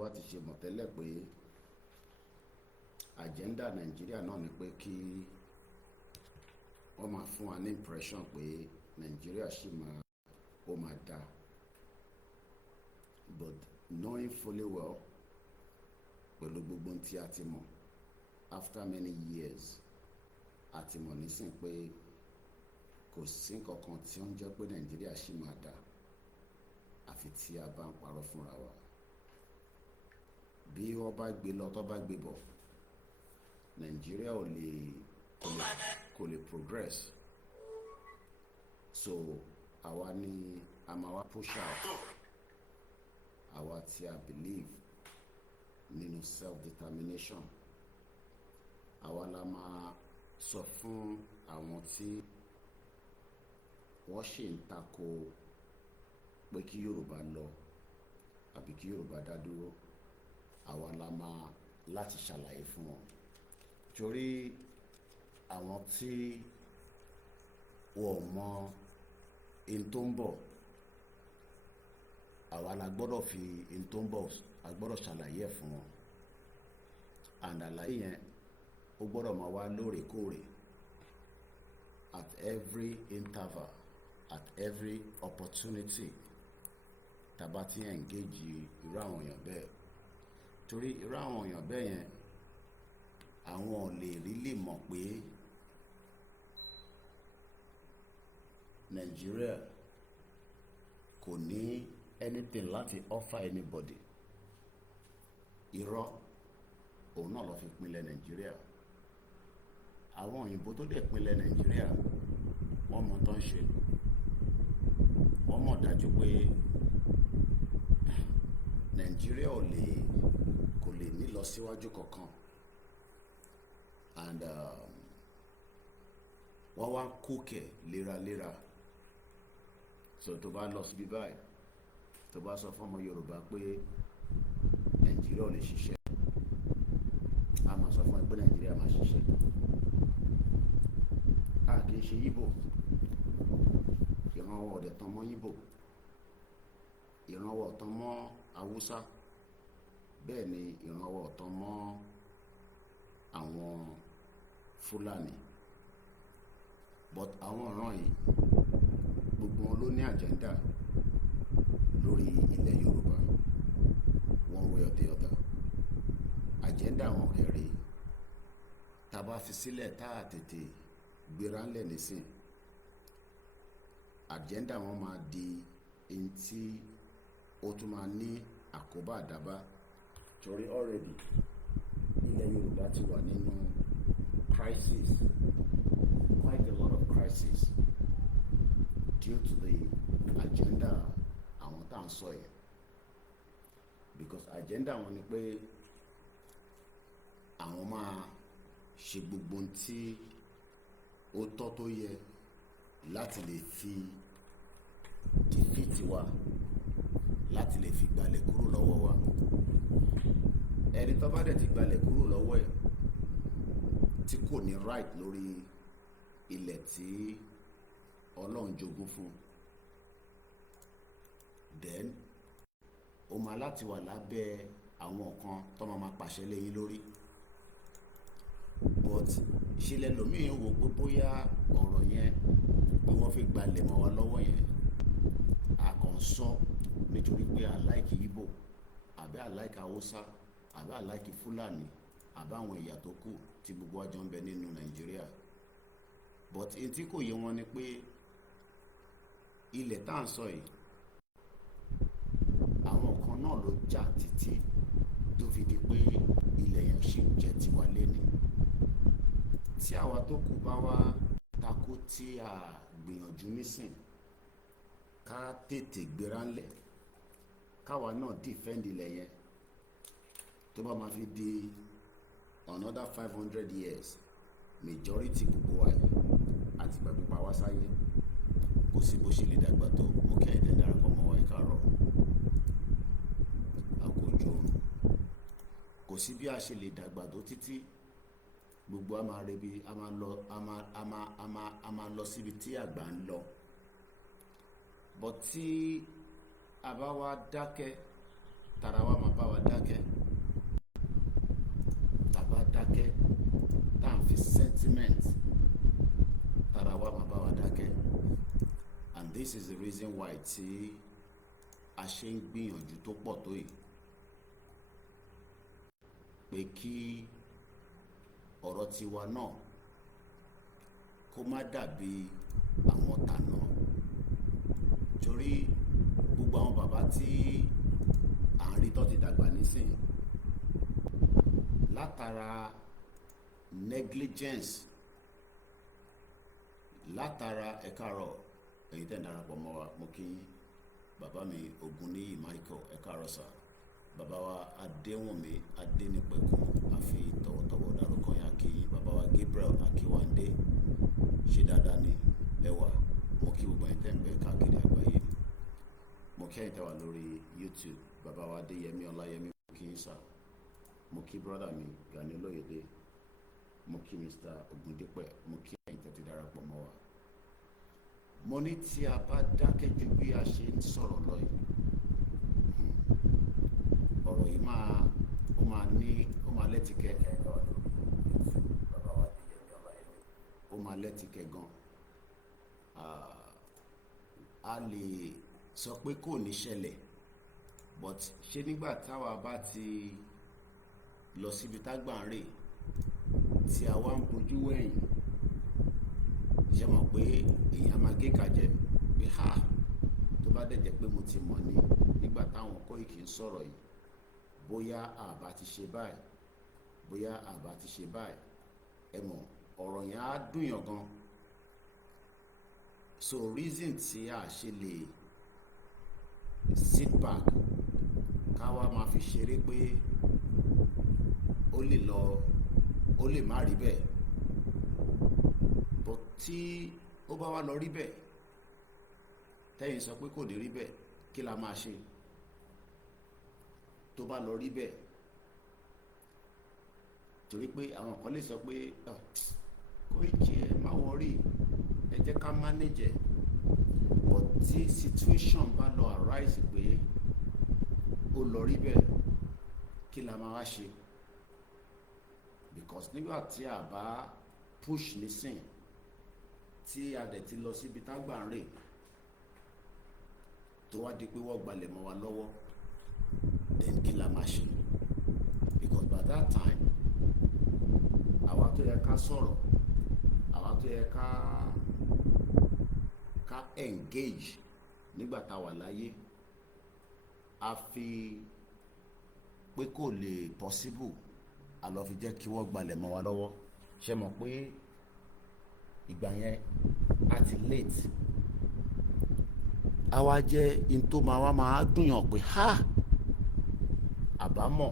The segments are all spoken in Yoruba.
wa ti ṣe mọ̀ tẹ́lẹ̀ pé agenda Nàìjíríà náà ni pé kí wọ́n máa fún wa ní impression pé Nàìjíríà ṣì máa dá, but knowing fully well pẹ̀lú gbogbo tí a ti mọ̀ after many years a ti mọ̀ nísìn pé kò sí nǹkankan tí ó ń jẹ́ pé Nàìjíríà ṣì máa dá àfi tí a bá ń parọ́ fúnra wa. Bí wọ́n bá gbé lọ tó bá gbé bọ̀, Nàìjíríà kò lè progress. So àwa ni a máa wá push out, àwa tí a believe nínú self-determination, àwa la máa sọ fún àwọn tí wọ́n ṣì ń tako pé kí Yorùbá lọ àbí kí Yorùbá dá dúró, àwa la máa láti ṣàlàyé fún wọn. Torí àwọn tí wọ́n mọ in tó ń bọ̀, àwa la gbọ́dọ̀ fi in tó ń bọ̀, a gbọ́dọ̀ ṣàlàyé ẹ̀ fún wọn. And àlàyé yẹn ó gbọ́dọ̀ máa wá lóòrèkóòrè, at every interval, at every opportunity tàbá tí engage irú àwọn èèyàn bẹ́ẹ̀. Torí irú àwọn èèyàn bẹ́ẹ̀ yẹn àwọn ò lè really mọ̀ pé Nigeria kò ní anything láti offer anybody. Irọ́ òun náà ló fi pinlẹ̀ Nigeria. Àwọn òyìnbó tó dẹ̀ pinlẹ̀ Nigeria wọ́n mọ̀ tán ṣe, wọ́n mọ̀ dájú pé Nigeria kò lè ní lọ síwájú kankan. And wọ́n wá kókè léraléra. So tó bá lọ síbí báyìí, tó bá sọ fún ọmọ Yorùbá pé Nigeria ò lè ṣiṣẹ́, a máa sọ fún ẹ pé Nigeria máa ṣiṣẹ́. A kì í ṣe Yíbò, ìrànwọ́ ọ̀dẹ̀ tán mọ́ Yíbò, ìrànwọ́ ọ̀tán mọ́ Haúsá, bẹ́ẹ̀ ni ìrànwọ́ ọ̀tán mọ́ àwọn Fúlàní. But àwọn ọ̀ràn yìí gbogbo wọn ló ní agenda lórí ilẹ̀ Yorùbá, one way or the other. Agenda wọn kẹrì tá a bá fi sílẹ̀ tá a tètè gbéra ńlẹ̀ nísìn, agenda wọn máa di èyí tí ó tún máa ní àkóbá àdábá. Torí already ilẹ̀ Yorùbá ti wà nínú crisis, quite a lot of crisis due to the agenda àwọn tá à ń sọ yẹn. Because agenda wọn ni pé àwọn máa ṣe gbogbo tí ó tọ́ tó yẹ láti lè fi defeat wa, láti lè fi gbalẹ̀ kúrò lọ́wọ́ wa. Ẹni tó bá dẹ̀ ti gbalẹ̀ kúrò lọ́wọ́ ẹ̀ tí kò ní right lórí ilẹ̀ tí Ọlọ́run jogún fún, then ó máa láti wà lábẹ́ àwọn kan tó máa pàṣẹ lẹ́yìn lórí. But ṣe lẹ́lòmíì wò pé bóyá ọ̀rọ̀ yẹn bí wọ́n fi gbalẹ̀ mọ́ wa lọ́wọ́ yẹn, a kàn sọ nítorí pé a like Igbo àbí a like Hausa àbí a like Fúlàní àbí àwọn ẹ̀yà tó kù tí gbogbo wa jọ ń bẹ nínú Nàìjíríà. But èyí tí kò yé wọn ni pé ilẹ̀ tá à ń sọ yìí, àwọn kan náà ló jà títí tó fi di pé ilẹ̀ yẹn ṣì jẹ́ tiwa lénìí. Tí àwa tó kù bá wá takú tí a gbìyànjú nísìn ká tètè gbéra ńlẹ̀, káwa náà defend ilẹ̀ yẹn, tó bá máa fi di another 500 years, majority gbogbo wa yìí àti gbàgbé pa wá sáyé, kò sí bó ṣe lè dàgbà tó. Mo kí ẹ̀dẹ̀ darapọ̀ mọ́ wa ẹ káàárọ̀, àkójọ òrùn. Kò sí bí a ṣe lè dàgbà tó títí gbogbo a máa rebi, a máa lọ síbi tí àgbà ń lọ. But tí a bá wá dákẹ́, tara wa máa bá wa dákẹ́, this is the reason why tí a ṣe ń gbìyànjú tó pọ̀ tó yìí pé kí ọ̀rọ̀ tiwa náà kó má dàbí àwọn tàná, torí gbogbo àwọn bàbá tí à ń rí tó ti dàgbà nísìnyí látara negligence, látara ẹ̀kárọ̀ èyí tẹ̀ ń darapọ̀ mọ́ wa, mo kí bàbá mi Ògúnníyì Michael ẹ̀kárọ̀ sà, bàbá wa Adéwùnmí Adénípẹ̀kun àfi tọ̀wọ̀tọ̀wọ̀ dárúkọ yẹn kí bàbá wa Gabriel Akínwándé ṣe dáadáa ní ẹwà, mo kí gbogbo ẹ̀yin tẹ̀ ń bẹ káàkiri àgbáyé, mo kí ẹ̀yin tẹ̀ wà lórí YouTube, bàbá wa Adéyẹmí Ọláyẹmí mo kí yín sà, mo kí brọ́dà mi Gani Olóyèdé, mo kí Mr. Ògúndípẹ̀, mo kí ẹ̀yin tẹ̀ ti darapọ̀ mọ́ wa. Mo ní tí a bá dákẹ́ ju bí a ṣe ń sọ̀rọ̀ lọ yìí, ọ̀rọ̀ yìí ó máa lẹ́tìkẹ́ ó máa lẹ́tìkẹ́ gan. A lè sọ pé kò ní ṣẹlẹ̀, but ṣé nígbà táwa bá ti lọ síbi tágbà ń rè tí a wá ń bojú wẹ̀yìn, ṣe mọ̀ pé èèyàn máa gé kàjẹ́ pé tó bá dẹ̀ jẹ́ pé mo ti mọ̀ ní nígbà táwọn Kóìkì ń sọ̀rọ̀ yìí, bóyá àbá ti ṣe báyìí, bóyá àbá ti ṣe báyìí, ẹ mọ̀ ọ̀rọ̀ yẹn á dùnyàn gan. So reason tí a ṣe lè sit back ká wá máa fi ṣeré pé ó lè má rí bẹ́ẹ̀, but tí ó bá wá lọ rí bẹ́ẹ̀ tẹ́yìn sọ pé kò ní rí bẹ́ẹ̀, kí la máa ṣe tó bá lọ rí bẹ́ẹ̀? Torí pé àwọn kan lè sọ pé Kóìkì ẹ má wọrí, ẹ jẹ́ ká manage ẹ̀, but tí situation bá lọ arise pé ó lọ rí bẹ́ẹ̀, kí la máa wá ṣe? Because nígbà tí a bá push nísìn tí a dẹ̀ ti lọ síbi tágbà ń rè tó wá di pé wọ́n gbalẹ̀ mọ́ wa lọ́wọ́, then kí la máa ṣe? Because by that time àwa tó yẹ ká sọ̀rọ̀, àwa tó yẹ ká engage nígbà tá a wà láyé, a fi pé kò lè possible a lọ fi jẹ́ kí wọ́n gbalẹ̀ mọ́ wa lọ́wọ́. Ṣé mọ̀ pé ìgbà yẹn a ti late, a wá jẹ́ in tó máa dùnyàn pé àbámọ̀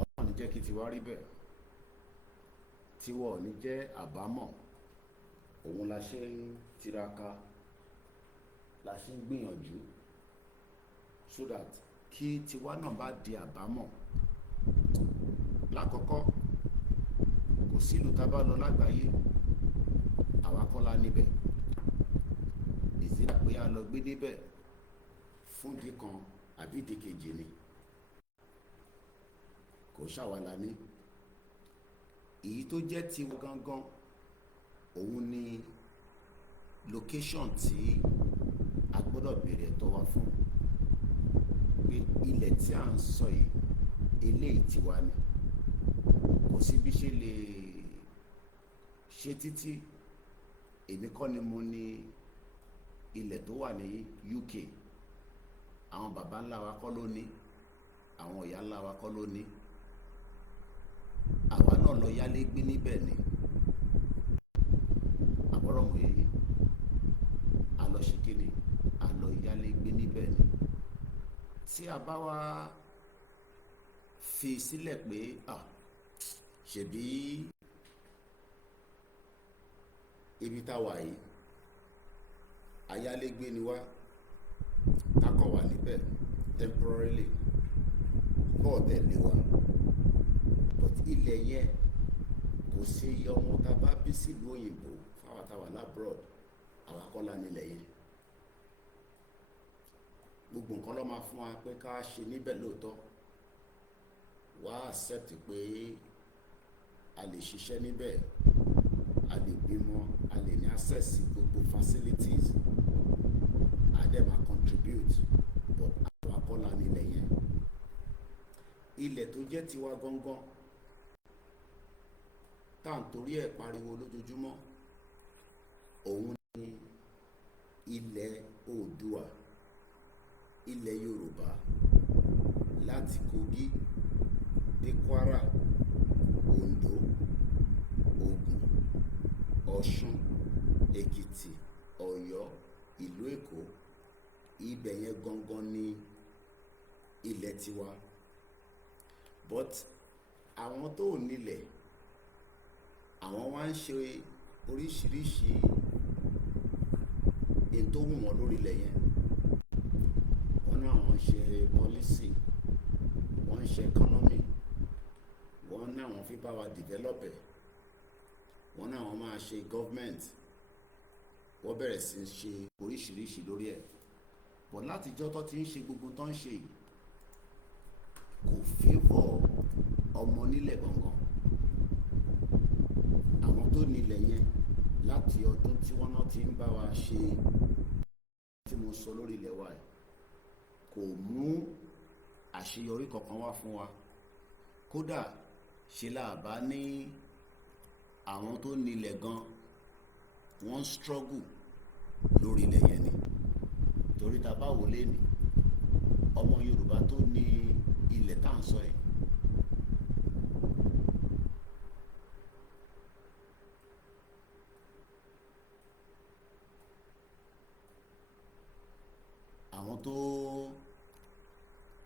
Ọlọ́run ní jẹ́ kí tiwa rí bẹ́ẹ̀, tiwọ̀ ní jẹ́ àbámọ̀, òun la ṣe ń tiraka, la ṣe ń gbìyànjú so that kí tiwa náà bá di àbámọ̀. Lákọ̀ọ́kọ́ kò sí ìlú tá bá lọ lágbàáyé àwa kọ́ la níbẹ̀, ìsìlẹ̀ pé a lọ gbé débẹ̀ fún ìdí kan àbí ìdí kejì ni, kò ṣàwàlà ní. Èyí tó jẹ́ tiwa gangan òun ni location tí a gbọ́dọ̀ béèrè ẹ̀tọ́ wa fún, pé ilẹ̀ tí à ń sọ yìí eléyìí tiwa ni. Kò sí bí ṣe lè ṣe títí, èmi kọ́ ni mo ní ilẹ̀ tó wà ní UK, àwọn baba ńlá wa kọ́ ló ní, àwọn ìyá ńlá wa kọ́ ló ní, àwa náà lọ yálé gbé níbẹ̀ ni. Àbọ̀rọ̀ mọ̀ yìí, a lọ ṣe kíni, a lọ yálé gbé níbẹ̀ ni. Tí a bá wá fi sílẹ̀ pé ṣebí ibi tá wà yìí ayálégbé ni wá, takọ̀ wà níbẹ̀ temporarily, kọ́ tẹ̀lé wa, but ilẹ̀ yẹn kò sí iye ọmọ tá bá bí sílùú òyìnbó fáwọn táwà labroad, àwa kọ́ la nílẹ̀ yẹn. Gbogbo nǹkan ló máa fún wa pé ká ṣe níbẹ̀ lóòótọ́, wá accept pé a lè ṣiṣẹ́ níbẹ̀, a lè bímọ, a lè ní access sí gbogbo facilities, dẹ̀ máa contribute, but àwa kọ́ la nílẹ̀ yẹn. Ilẹ̀ tó jẹ́ tiwa gangan tá à ń torí ẹ̀ pariwo lójoojúmọ́, òun ni ilẹ̀ Oòduà, ilẹ̀ Yorùbá, láti Kogi dé Kwara, Oǹdó, Ògùn, Ọ̀ṣun, Èkìtì, Ọ̀yọ́, ìlú Èkó. Ibẹ̀ yẹn gangan ni ilẹ̀ tiwa. But àwọn tó nílẹ̀, àwọn wá ń ṣe oríṣiríṣi ètò wù wọ́n lórí ilẹ̀ yẹn. Wọ́n ní àwọn ṣe policy, wọ́n ń ṣe economy, wọ́n ní àwọn fi bá wa develop ẹ̀, wọ́n ní àwọn máa ṣe government, wọ́n bẹ̀rẹ̀ sí ṣe oríṣiríṣi lórí ẹ̀. But látijọ́ tó ti ń ṣe gbogbo tó ń ṣe yìí, kò favour ọmọ nílẹ̀ gangan. Àwọn tó nílẹ̀ yẹn láti ọdún tí wọ́n náà ti ń bá wa ṣe tí mo sọ lórí ilẹ̀ wa yìí, kò mú àṣeyọrí kankan wá fún wa. Kódà ṣe làbá ní àwọn tó nílẹ̀ gan, wọ́n struggle lórí ilẹ̀ yẹn ni. Torí ta bá wò lé ní ọmọ Yorùbá tó ní ilẹ̀ tá à ń sọ yìí,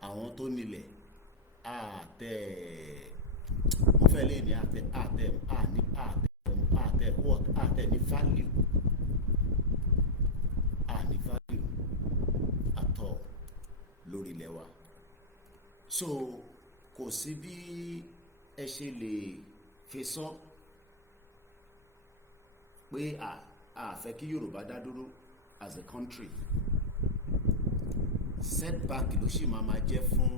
àwọn tó nílẹ̀ mo fẹ́ lè ní àtẹ ní value, ní value at all lórí ilẹ̀ wa. So kò sí bí ẹ ṣe lè fi sọ pé a fẹ́ kí Yorùbá dá dúró as a country. Setback ló sì máa jẹ́ fún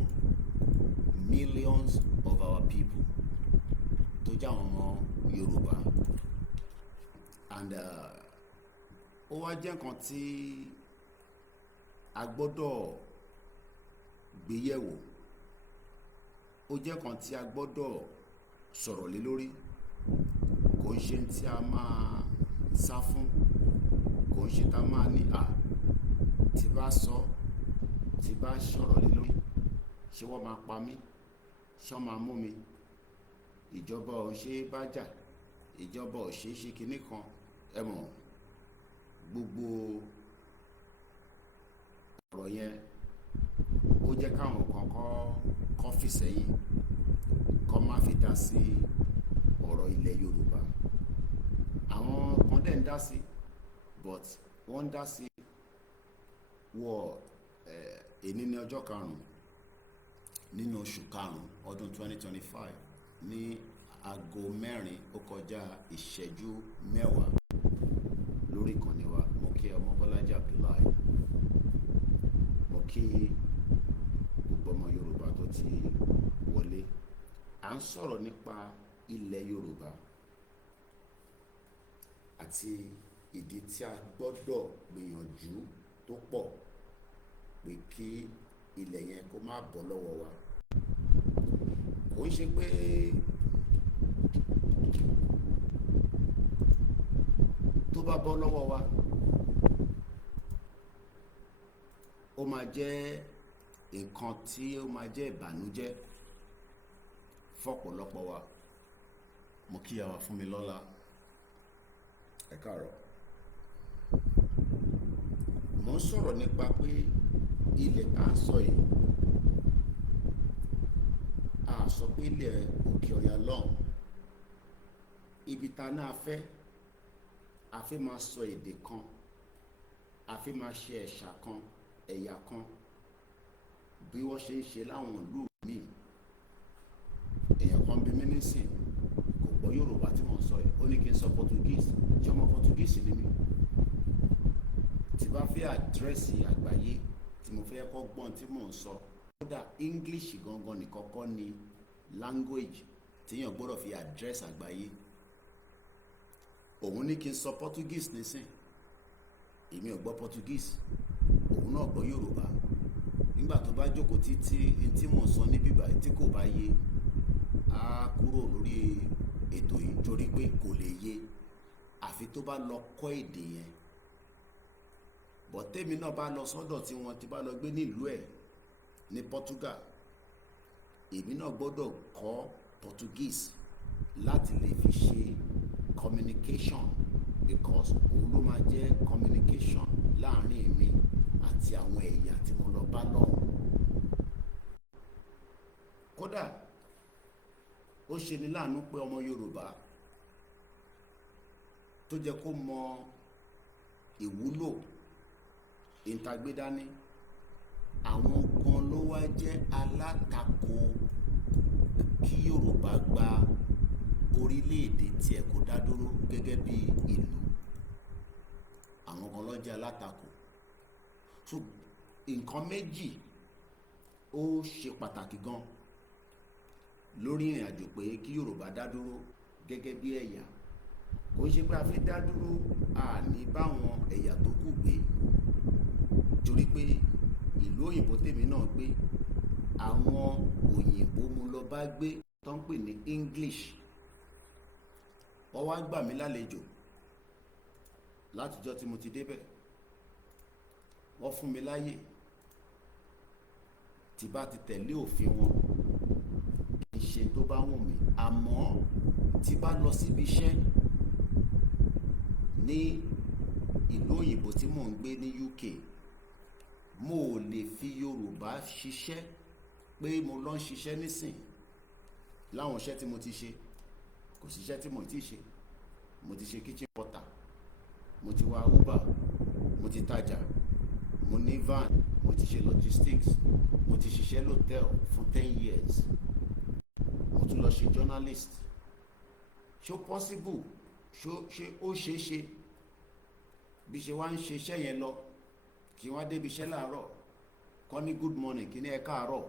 millions of our people tó jẹ́ àwọn ọmọ Yorùbá. And ó wá jẹ́ nǹkan tí a gbọ́dọ̀ gbéyẹ̀wò, ó jẹ́ nǹkan tí a gbọ́dọ̀ sọ̀rọ̀ lé lórí. Kò ń ṣe tí a máa sá fún, kò ń ṣe tá a máa ní tí bá sọ, tí bá sọ̀rọ̀ lé lórí, ṣé wọ́n máa pa mí, ṣé wọ́n máa mú mi, ìjọba ò ṣe é bá jà, ìjọba ò ṣe é ṣe kinní kan. Ẹ mọ̀, gbogbo ọ̀rọ̀ yẹn ó jẹ́ káwọn kan kọ́ fi sẹ́yìn, kọ́ má fi dá sí ọ̀rọ̀ ilẹ̀ Yorùbá. Àwọn kan dẹ̀ ń dá sí, but wọ́n ń dá sí èní ní ọjọ́ 5 nínú oṣù 5 ọdún 2025 ní aago 4:10 lórí ìkànnì wa. Mo kí ọmọ Bọ́lájí Abdullahi, mo kí gbogbo ọmọ Yorùbá tó ti wọlé. À ń sọ̀rọ̀ nípa ilẹ̀ Yorùbá àti ìdí tí a gbọ́dọ̀ gbìyànjú tó pọ̀ pé kí ilẹ̀ yẹn kó má bọ́ lọ́wọ́ wa. Kò ń ṣe pé tó bá bọ́ lọ́wọ́ wa, ó máa jẹ́ nǹkan tí ó máa jẹ́ ìbànújẹ́ fọ́pọ̀lọpọ̀ wa. Mo kí àwa fún mi lọ́la, ẹ káàárọ̀. Mo ń sọ̀rọ̀ nípa pé ilẹ̀ tá à ń sọ yìí, a sọ pé ilẹ̀ òkè ọ̀yà lọ́hùn, ibi tá náà fẹ́, a fẹ́ máa sọ èdè kan, a fẹ́ máa ṣe ẹ̀ṣà kan, ẹ̀yà kan, bí wọ́n ṣe ń ṣe láwọn ìlú míì. Èèyàn kan bí mi nísìn kò gbọ́ Yorùbá tí mò ń sọ yìí, ó ní kí n sọ Portuguese. Ṣé ọmọ Portuguese ni mí? Tí bá fẹ́ àdírẹ́sì àgbáyé tí mo fẹ́ kọ́ gbọ́n tí mò ń sọ, kódà English gangan nìkan kọ́ ni language tíyàn gbọ́dọ̀ fi àdírẹ́sì àgbáyé. Òun ní kí n sọ Portuguese nísìn, èmi ò gbọ́ Portuguese, òun náà gbọ́ Yorùbá. Nígbà tó bá jókòó títí tí mò ń sọ ní bíbá tí kò bá yé, á kúrò lórí ètò yìí torí pé kò lè yé àfi tó bá lọ kọ́ èdè yẹn. Bọ̀tẹ́mi náà bá lọ sọ́dọ̀ tí wọ́n ti bá lọ gbé nílùú ẹ̀ ní Portugal, èmi náà gbọ́dọ̀ kọ́ Portuguese láti lè fi ṣe communication, because òun ló máa jẹ́ communication láàrin èmi àti àwọn ẹ̀yà tí mo lọ bá lọ́hùn. Kódà ó ṣe ní láàánú pé ọmọ Yorùbá tó jẹ́ kó mọ ìwúlò ìtagbédání, àwọn kan ló wá jẹ́ alátakò kí Yorùbá gba orílẹ̀-èdè tiẹ̀ kó dá dúró gẹ́gẹ́ bí ìlú. Àwọn kan ló jẹ́ alátakò. So nǹkan méjì ó ṣe pàtàkì gan lórí ìrìn àjò pé kí Yorùbá dá dúró gẹ́gẹ́ bí ẹ̀yà. Kò ṣe pé a fẹ́ dá dúró àní báwọn ẹ̀yà tó kù gbé, torí pé ìlú òyìnbó tèmi náà gbé, àwọn òyìnbó mo lọ bá gbé tó ń pè ní English. Wọ́n wá gbà mí lálejò látijọ́ tí mo ti débẹ̀. Wọ́n fún mi láyè tí bá ti tẹ̀lé òfin wọn kì í ṣe tó bá wù mí. Àmọ́ tí bá lọ síbi iṣẹ́ ní ìlú òyìnbó tí mò ń gbé ní UK, mo ò lè fi Yorùbá ṣiṣẹ́ pé mo lọ ń ṣiṣẹ́ nísìn láwọn iṣẹ́ tí mo ti ṣe. Kò sí iṣẹ́ tí mo ti ṣe. Mo ti ṣe kitchen porter, mo ti wa Uber, mo ti tajà, mo ní van, mo ti ṣe logistics, mo ti ṣiṣẹ́ lhotel fún 10 years, mo tún lọ ṣe journalist. Ṣó possible? Ṣé ó ṣeé ṣe bí ṣe wá ń ṣe iṣẹ́ yẹn lọ kí wọ́n débi iṣẹ́ láàárọ̀ kọ́ ní good morning, kí ní ẹ káàárọ̀,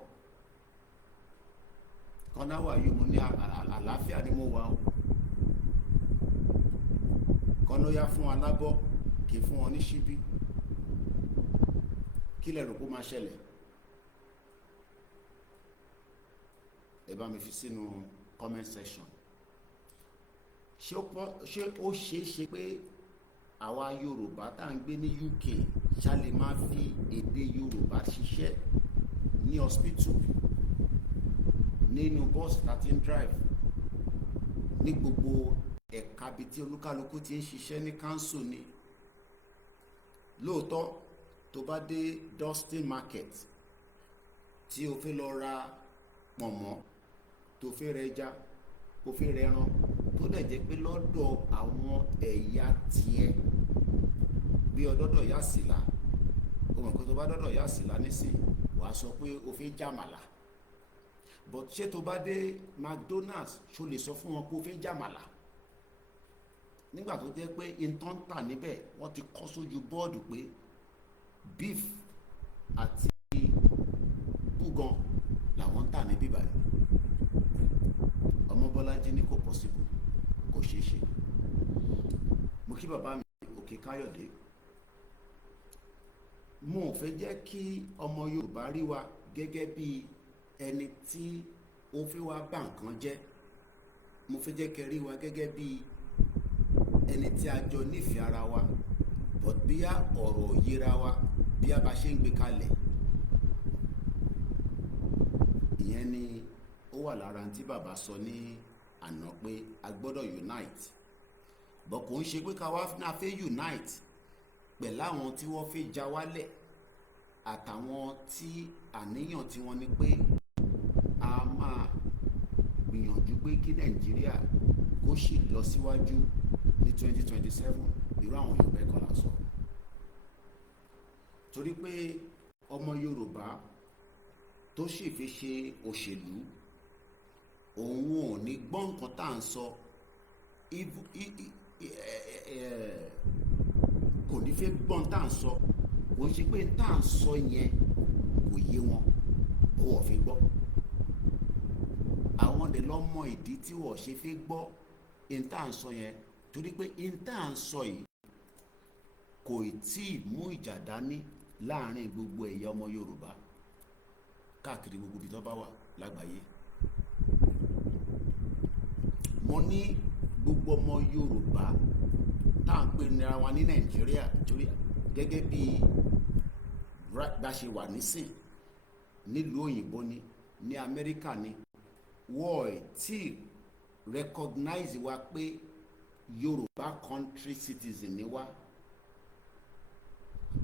kọ́ náà wà yìí mo ní àlàáfíà ni mo wà ó, kọ́ ló yá fún alábọ́ kì í fún wọn ní ṣíbí. Kí lẹ rò kó máa ṣẹlẹ̀? Ẹ bá mi fi sínú comment section. Ṣé ó ṣeé ṣe pé àwa Yorùbá tá à ń gbé ní UK ṣá lè máa fi èdè Yorùbá ṣiṣẹ́ ní hospital, nínú bus tá ti ń drive, ní gbogbo ẹ̀ka bí tí olúkálukú ti ń ṣiṣẹ́ ní council ni? Lóòótọ́ tó bá dé Dustin Market tí o fẹ́ lọ ra pọ̀nmọ́, tó fẹ́ rẹ ẹja, o fẹ́ rẹ ẹran, tó dẹ̀ jẹ́ pé lọ́dọ̀ àwọn ẹ̀yà tiẹ̀ bí ọdọ́dọ̀ Yásìlá, o mọ̀ pé tó bá dọ́dọ̀ Yásìlá nísìn wàá sọ pé o fẹ́ jàmàlà. But ṣé tó bá dé McDonald's ṣó lè sọ fún wọn pé o fẹ́ jàmàlà? Nígbà tó jẹ́ pé ìtàn ń tà níbẹ̀ wọ́n ti kọ́ sójú bọ́ọ̀dù pé beef àti búgan làwọn ń tà ní bíbá yìí. Ọmọ Bọ́lájí ní kò possible, kò ṣeé ṣe. Mo kí bàbá mi Òkè Káyọ̀dé. Mo ò fẹ́ jẹ́ kí ọmọ Yorùbá rí wa gẹ́gẹ́ bí ẹni tí ó fẹ́ wá bà nǹkan jẹ́. Mo fẹ́ jẹ́ kẹ́ rí wa gẹ́gẹ́ bí ẹni tí a jọ nífẹ̀ẹ́ ara wa, but bí a ọ̀rọ̀ yíra wa bí a bá ṣe ń gbé kalẹ̀. Ìyẹn ni ó wà lára tí bàbá sọ ní àná pé a gbọ́dọ̀ unite. But kò ń ṣe pé ká wá náà fẹ́ unite pẹ̀lú àwọn tí wọ́n fẹ́ já wálẹ̀ àtàwọn tí àníyàn tí wọ́n ní pé a máa gbìyànjú pé kí Nàìjíríà kó sì lọ síwájú ní 2027. Irú àwọn Yorùbá ẹ̀kọ́ là sọ. Torí pé ọmọ Yorùbá tó sì fi ṣe òṣèlú, òun ò ní gbọ́ nǹkan tá à ń sọ, kò ní fẹ́ gbọ́n tá à ń sọ. Kò ń ṣe pé tá à ń sọ yẹn kò yé wọn, ó wọ̀ fi gbọ́. Àwọn dẹ̀ lọ mọ ìdí tí wọ́n ṣe fi gbọ́ in tá à ń sọ yẹn, torí pé in tá à ń sọ yìí kò tí ì mú ìjà dání láàrin gbogbo ẹ̀yà ọmọ Yorùbá káàkiri gbogbo ibi tó bá wà lágbàáyé. Mo ní gbogbo ọmọ Yorùbá tá à ń pè nira wa ní Nàìjíríà torí gẹ́gẹ́ bí bá ṣe wà nísìn nílùú òyìnbó ni ní Amẹ́ríkà ni wọ́n tí recognize wa pé Yorùbá country citizen ni wá,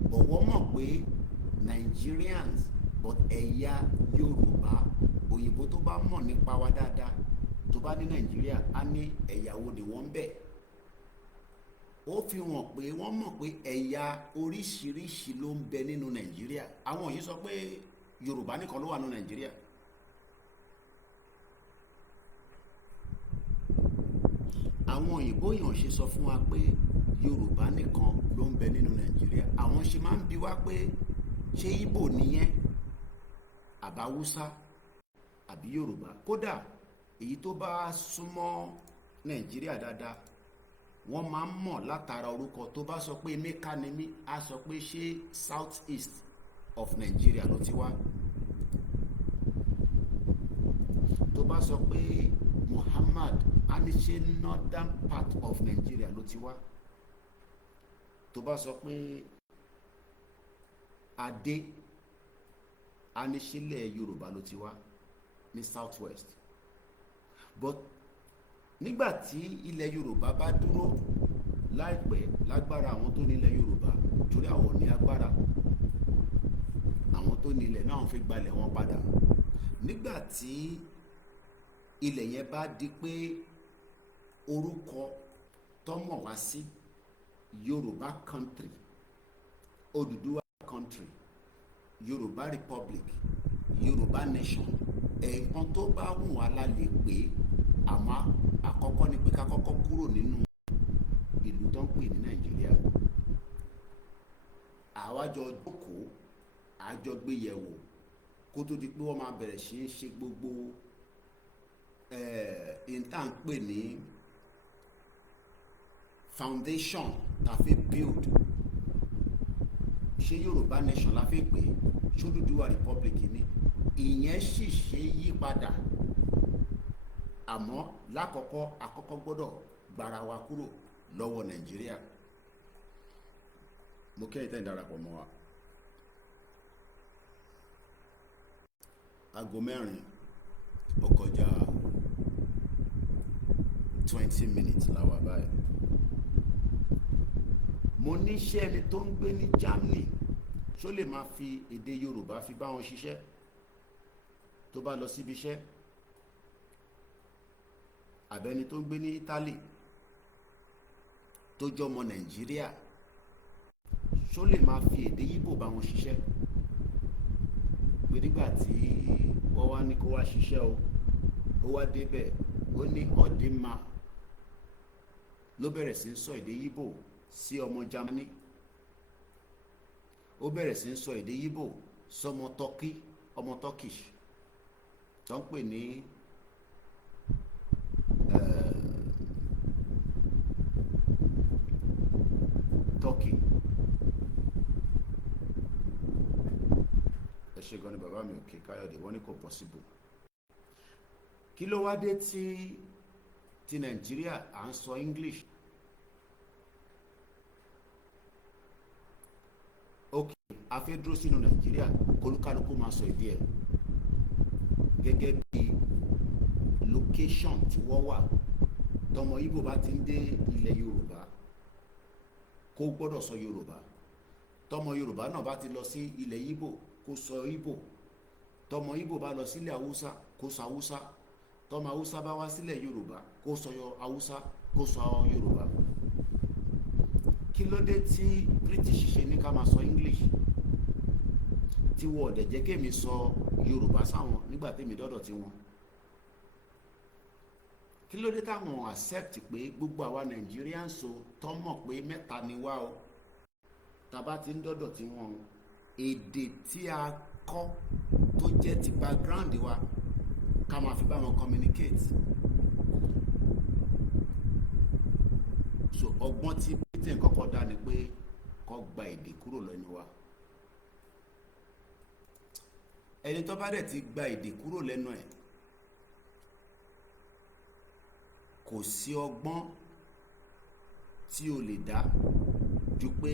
but wọ́n mọ̀ pé Nigerians but ẹ̀yà Yorùbá, òyìnbó tó bá mọ̀ nípa wa dáadáa tó bá ní Nàìjíríà á ní ẹ̀yà wo ni wọ́n ń bẹ̀. Ó fi hàn pé wọ́n mọ̀ pé ẹ̀yà oríṣiríṣi ló ń bẹ nínú Nàìjíríà. Àwọn yìí sọ pé Yorùbá nìkan ló wà nínú Nàìjíríà. Àwọn òyìnbó yàn ṣe sọ fún wa pé Yorùbá nìkan ló ń bẹ nínú Nàìjíríà. Àwọn ṣe máa ń bi wá pé ṣé Ìgbò nìyẹn àbáwúsá àbí Yorùbá. Kódà èyí tó bá súnmọ́ Nàìjíríà dáadáa wọ́n máa ń mọ̀ látara orúkọ. Tó bá sọ pé Emeka ni mí, á sọ pé ṣé South East of Nigeria ló ti wá. Tó bá sọ pé Muhammad, á ní ṣé northern part of Nigeria ló ti wá. Tó bá sọ pé Adé, á ní ṣé ilẹ̀ Yorùbá ló ti wá ní South West. But nígbàtí ilẹ̀ Yorùbá bá dúró láìpẹ́ lágbára àwọn tó nílẹ̀ Yorùbá, torí àwọn ní agbára, àwọn tó nílẹ̀ náà fi gbalẹ̀ wọn padà. Nígbàtí ilẹ̀ yẹn bá di pé orúkọ tó mọ̀ wá sí Yorùbá country, Odùduwà country, Yorùbá republic, Yorùbá nation, ẹ̀ẹ̀kan tó bá wù wá la lè pè é. Àmọ́ àkọ́kọ́ ni pé ká kọ́kọ́ kúrò nínú ìlú tó ń pè ní Nàìjíríà. Àwa jọ jókòó, àjọ gbé yẹ̀wò kó tó di pé wọ́n máa bẹ̀rẹ̀ sí í ṣe gbogbo ìta ń pè ní foundation ta fi build. Ṣé Yorùbá nation la fi pè é, ṣé Odùduwà republic ni? Ìyẹn sì ṣe yí padà. Àmọ́ lákọ̀ọ́kọ́ àkọ́kọ́ gbọ́dọ̀ gbára wa kúrò lọ́wọ́ Nàìjíríà. Mo kẹ́ ìtẹ́ ìdarapọ̀ mọ́ wa. Aago 4 ó kọjá 20 minutes láwa báyìí. Mo níṣẹ́ ẹni tó ń gbé ní Germany ṣó lè máa fi èdè Yorùbá fi bá wọn ṣiṣẹ́ tó bá lọ síbi iṣẹ́, àbẹ́ni tó ń gbé ní Italy tó jọmọ Nàìjíríà ṣó lè máa fi èdè Ìgbò bá wọn ṣiṣẹ́. Pé nígbà tí wọ́n wá ní kó wá ṣiṣẹ́ o, ó wá débẹ̀, ó ní ọ̀dìmá ló bẹ̀rẹ̀ sí ń sọ èdè Ìgbò sí ọmọ Germany, ó bẹ̀rẹ̀ sí ń sọ èdè Ìgbò sọmọ Turkey, ọmọ Turkish tó ń pè ní Turkey. Ẹ ṣé gan ni bàbá mi Òkè Káyọ̀dé, wọ́n ní kò possible. Kí ló wá dé tí Nàìjíríà à ń sọ English? Ok, a fẹ́ dúró sínú Nàìjíríà kólúkálukú máa sọ èdè ẹ̀ gẹ́gẹ́ bí location tí wọ́n wà. Tọmọ Ìgbò bá ti ń dé ilẹ̀ Yorùbá kó gbọ́dọ̀ sọ Yorùbá. Tọmọ Yorùbá náà bá ti lọ sí ilẹ̀ Ìgbò kó sọ Ìgbò. Tọmọ Ìgbò bá lọ sílẹ̀ Haúsá kó sọ Haúsá. Tọmọ Haúsá bá wá sílẹ̀ Yorùbá kó sọ Haúsá, kó sọ Yorùbá. Kí ló dé tí British ṣe ní ká máa sọ English tí wọ́n ọ̀dẹ̀ jẹ́ kémi sọ Yorùbá sáwọn nígbà tèmi dọ́dọ̀ tí wọn? Kí ló dé táwọn accept pé gbogbo àwa Nigerians o tó mọ̀ pé mẹ́ta ni wá o, tàbá ti ń dọ́dọ̀ tí wọn èdè tí a kọ́ tó jẹ́ ti background wa ká máa fi bá wọn communicate? So ọgbọ́n tí Britain kọ́kọ́ dá ni pé kó gba èdè kúrò lẹ́nu wa. ẹni tó bá dẹ̀ ti gba èdè kúrò lẹ́nu ẹ̀, kò sí ọgbọ́n tí o lè dá ju pé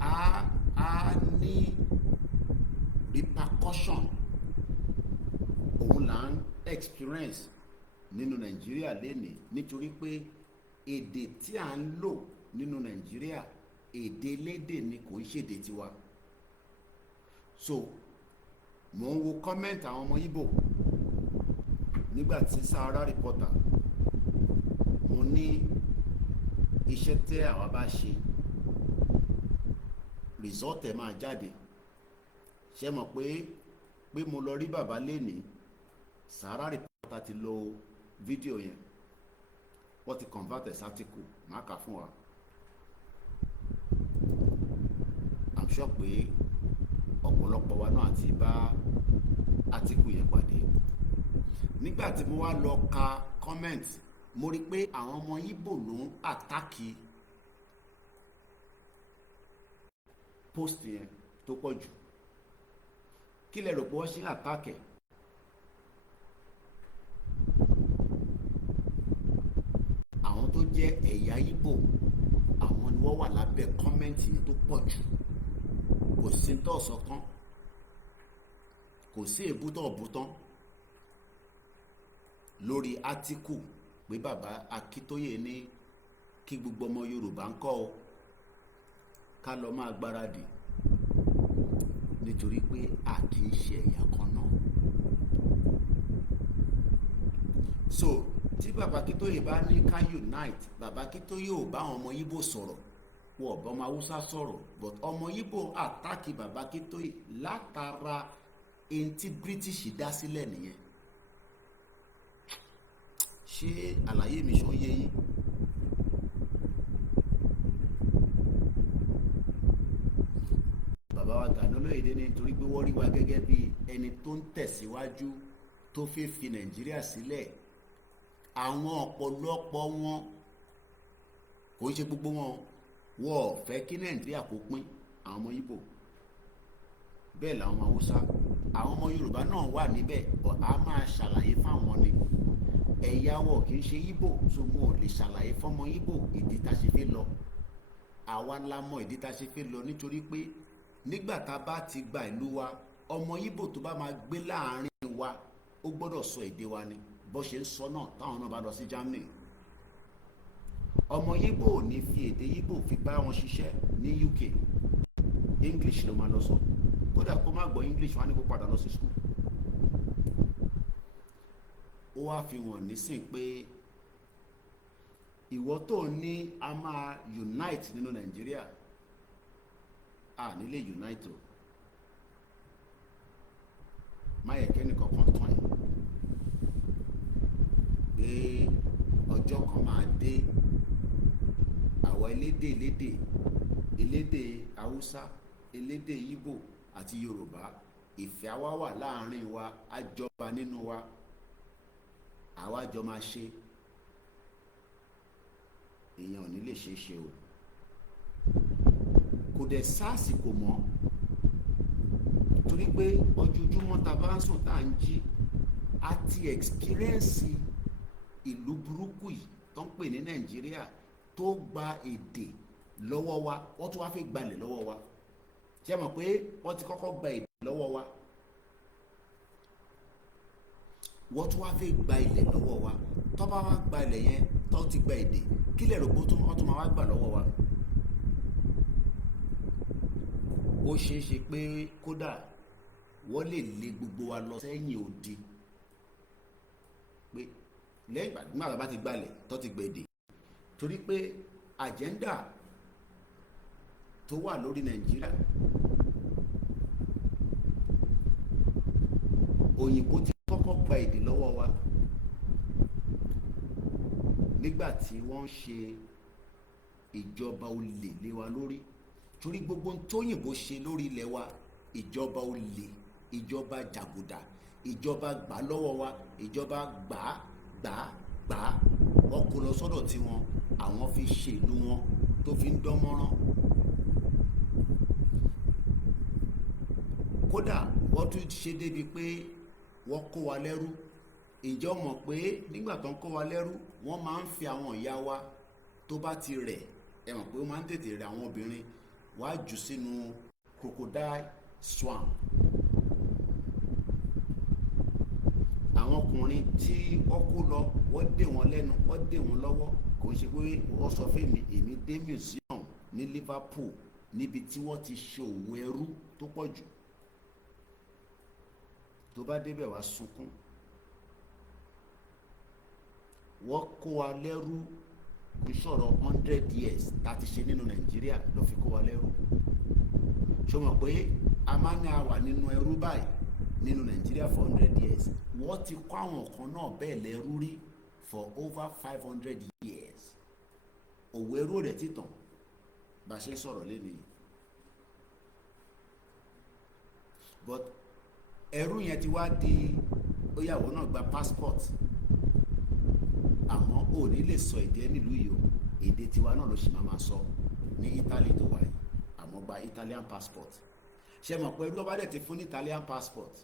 a ní repercussion. Òun là ń experience nínú Nàìjíríà lénìí, nítorí pé èdè tí à ń lò nínú Nàìjíríà, èdè elédè ni, kò ń ṣèdè tiwa. So mo ń wo comment àwọn ọmọ Ìgbò nígbà tí Sahara Reporter, mo ní iṣẹ́ tí àwa bá ṣe result ẹ̀ máa jáde. Ṣé mọ̀ pé mo lọ rí bàbá lénìí, Sahara Reporter ti lo fídíò yẹn, wọ́n ti convert ẹ̀ sí article, máa kà fún wa. I'm sure pé ọ̀pọ̀lọpọ̀ wa náà ti bá article yẹn pàdé. Nígbà tí mo wá lọ ka comment, mo rí pé àwọn ọmọ Ìgbò ló ń àtàkì post yẹn tó pọ̀ jù. Kí lẹ rò pé wọ́n ṣe ń àtàkì? Àwọn tó jẹ́ ẹ̀yà Ìgbò, àwọn ni wọ́n wà lábẹ́ kọ́mẹ́ǹtì yẹn tó pọ̀ jù. Kò sí tó ọ̀sọ̀ kan, kò sí èbútọ̀ ọ̀bútán lórí átíkù pé bàbá Akíntóyè ní kí gbogbo ọmọ Yorùbá ń kọ́ ọ ká lọ máa gbáradì, nítorí pé a kì í ṣe ẹ̀yà kan náà. So tí bàbá Akíntóyè bá ní ká unite, bàbá Akíntóyè ò bá àwọn ọmọ Ìgbò sọ̀rọ̀, wọ́n ò bá ọmọ Haúsá sọ̀rọ̀, but ọmọ Ìgbò àtàkì bàbá Akíntóyè látara ẹni tí British dá sílẹ̀ nìyẹn. Ṣé àlàyé mi ṣó yé yín? Bàbá wa Gani Olóyèdé ní nítorí pé wọ́n rí wa gẹ́gẹ́ bí ẹni tó ń tẹ̀síwájú, tó fẹ́ fi Nàìjíríà sílẹ̀. Àwọn ọ̀pọ̀lọpọ̀ wọn, kò ń ṣe gbogbo wọn, wọ́n ò fẹ́ kí Nàìjíríà kó pín. Àwọn ọmọ Ìgbò bẹ́ẹ̀ làwọn ọmọ Haúsá, àwọn ọmọ Yorùbá náà wà níbẹ̀, a máa ṣàlàyé fáwọn ni. Ẹ̀yà wọ̀ kì í ṣe Ìgbò, so mo ò lè ṣàlàyé fọ́mọ Ìgbò ìdí tá ṣe fẹ́ lọ. Àwa la mọ ìdí tá ṣe fẹ́ lọ, nítorí pé nígbà tá a bá ti gba ìlú wa, ọmọ Ìgbò tó bá máa gbé láàrin wa, ó gbọ́dọ̀ sọ èdè wa ni, bó ṣe ń sọ náà táwọn náà bá lọ sí Germany. Ọmọ Ìgbò ò ní fi èdè Ìgbò fi bá wọn ṣiṣẹ́ ní UK, English ló máa lọ sọ. Kódà kó má gbọ́ English, wọ́n á ní kó padà lọ sí school. Ó wá fi wọ́n nísìn pé ìwọ tó ní a máa unite nínú Nàìjíríà, a nílé unite o. Máyẹ̀ kẹ́nìkan kan tán ẹ̀ pé ọjọ́ kan máa dé, àwọn elédè Haúsá, elédè Ìgbò àti Yorùbá, ìfẹ́ àwa wà láàrin wa, á jọba nínú wa, àwa jọ máa ṣe. Èèyàn ò ní lè ṣe é ṣe o. Kò dẹ̀ sásìkò mọ́, torí pé ojoojúmọ́ ta bá ń sùn tá à ń jí, a ti experience ìlú burúkú yìí tó ń pè ní Nàìjíríà, tó gba èdè lọ́wọ́ wa, wọ́n tún wá fẹ́ gbalẹ̀ lọ́wọ́ wa. Ṣé mọ̀ pé wọ́n ti kọ́kọ́ gba èdè lọ́wọ́ wa, wọ́n tún wá fẹ́ gba ilẹ̀ lọ́wọ́ wa. Tó bá wá gba ilẹ̀ yẹn, tó ti gba èdè, kí lè rò pé wọ́n tún máa wá gbà lọ́wọ́ wa? Ó ṣeé ṣe pé kódà wọ́n lè lé gbogbo wa lọ sẹ́yìn odi, pé lẹ́yìn ìgbà tí màbá ti gbalẹ̀ tó ti gba èdè. Torí pé àjẹ́ndà tó wà lórí Nàìjíríà, òyìnbó ti kọ́kọ́ gba èdè lọ́wọ́ wa nígbà tí wọ́n ṣe ìjọba olè lé wa lórí. Torí gbogbo tóyìnbó ṣe lórí ilẹ̀ wa, ìjọba olè, ìjọba jàgùdà, ìjọba gbà lọ́wọ́ wa, ìjọba gbà wọ́n kó lọ sọ́dọ̀ tiwọn, àwọn fi ṣe ìlú wọn tó fi ń dán mọ́rán. kódà wọ́n tún ṣe débi pé wọ́n kó wa lẹ́rú. Ǹjẹ́ o mọ̀ pé nígbà tó ń kó wa lẹ́rú wọ́n máa ń fi àwọn ìyá wa tó bá ti rẹ̀, ẹ mọ̀ pé ó máa ń tètè rẹ̀ àwọn obìnrin, wá jù sínú crocodile swamp. Àwọn ọkùnrin tí wọ́n kó lọ wọ́n dè wọ́n lẹ́nu, wọ́n dè wọ́n lọ́wọ́. Kò ń ṣe pé wọ́n sọ fún mi, èmi dé museum ní Liverpool níbi tí wọ́n ti ṣe òwò ẹrú tó pọ̀ jù. Tó bá débẹ̀ wá sunkún. Wọ́n kó wa lẹ́rú kò sọ̀rọ̀ 100 years láti ṣe nínú Nàìjíríà ló fi kó wa lẹ́rú. Ṣé o mọ̀ pé a máa ń wà nínú ẹrú báyìí nínú Nàìjíríà for 100 years? Wọ́n ti kó àwọn kan náà bẹ́ẹ̀ lẹ́rú rí for over 500 years. Òwò ẹrú rẹ̀ ti tàn bá ṣe sọ̀rọ̀ lẹ́nu yìí. But ẹrú yẹn ti wá di ó yàwó náà gba passport, àmọ́ ò ní lè sọ èdè nílùú yìí o, èdè tiwa náà ló ṣì máa sọ ní Italy tó wáyé, àmọ́ gba Italian passport. Ṣé mọ̀ pé lọ́ba dẹ̀ ti fún ní Italian passport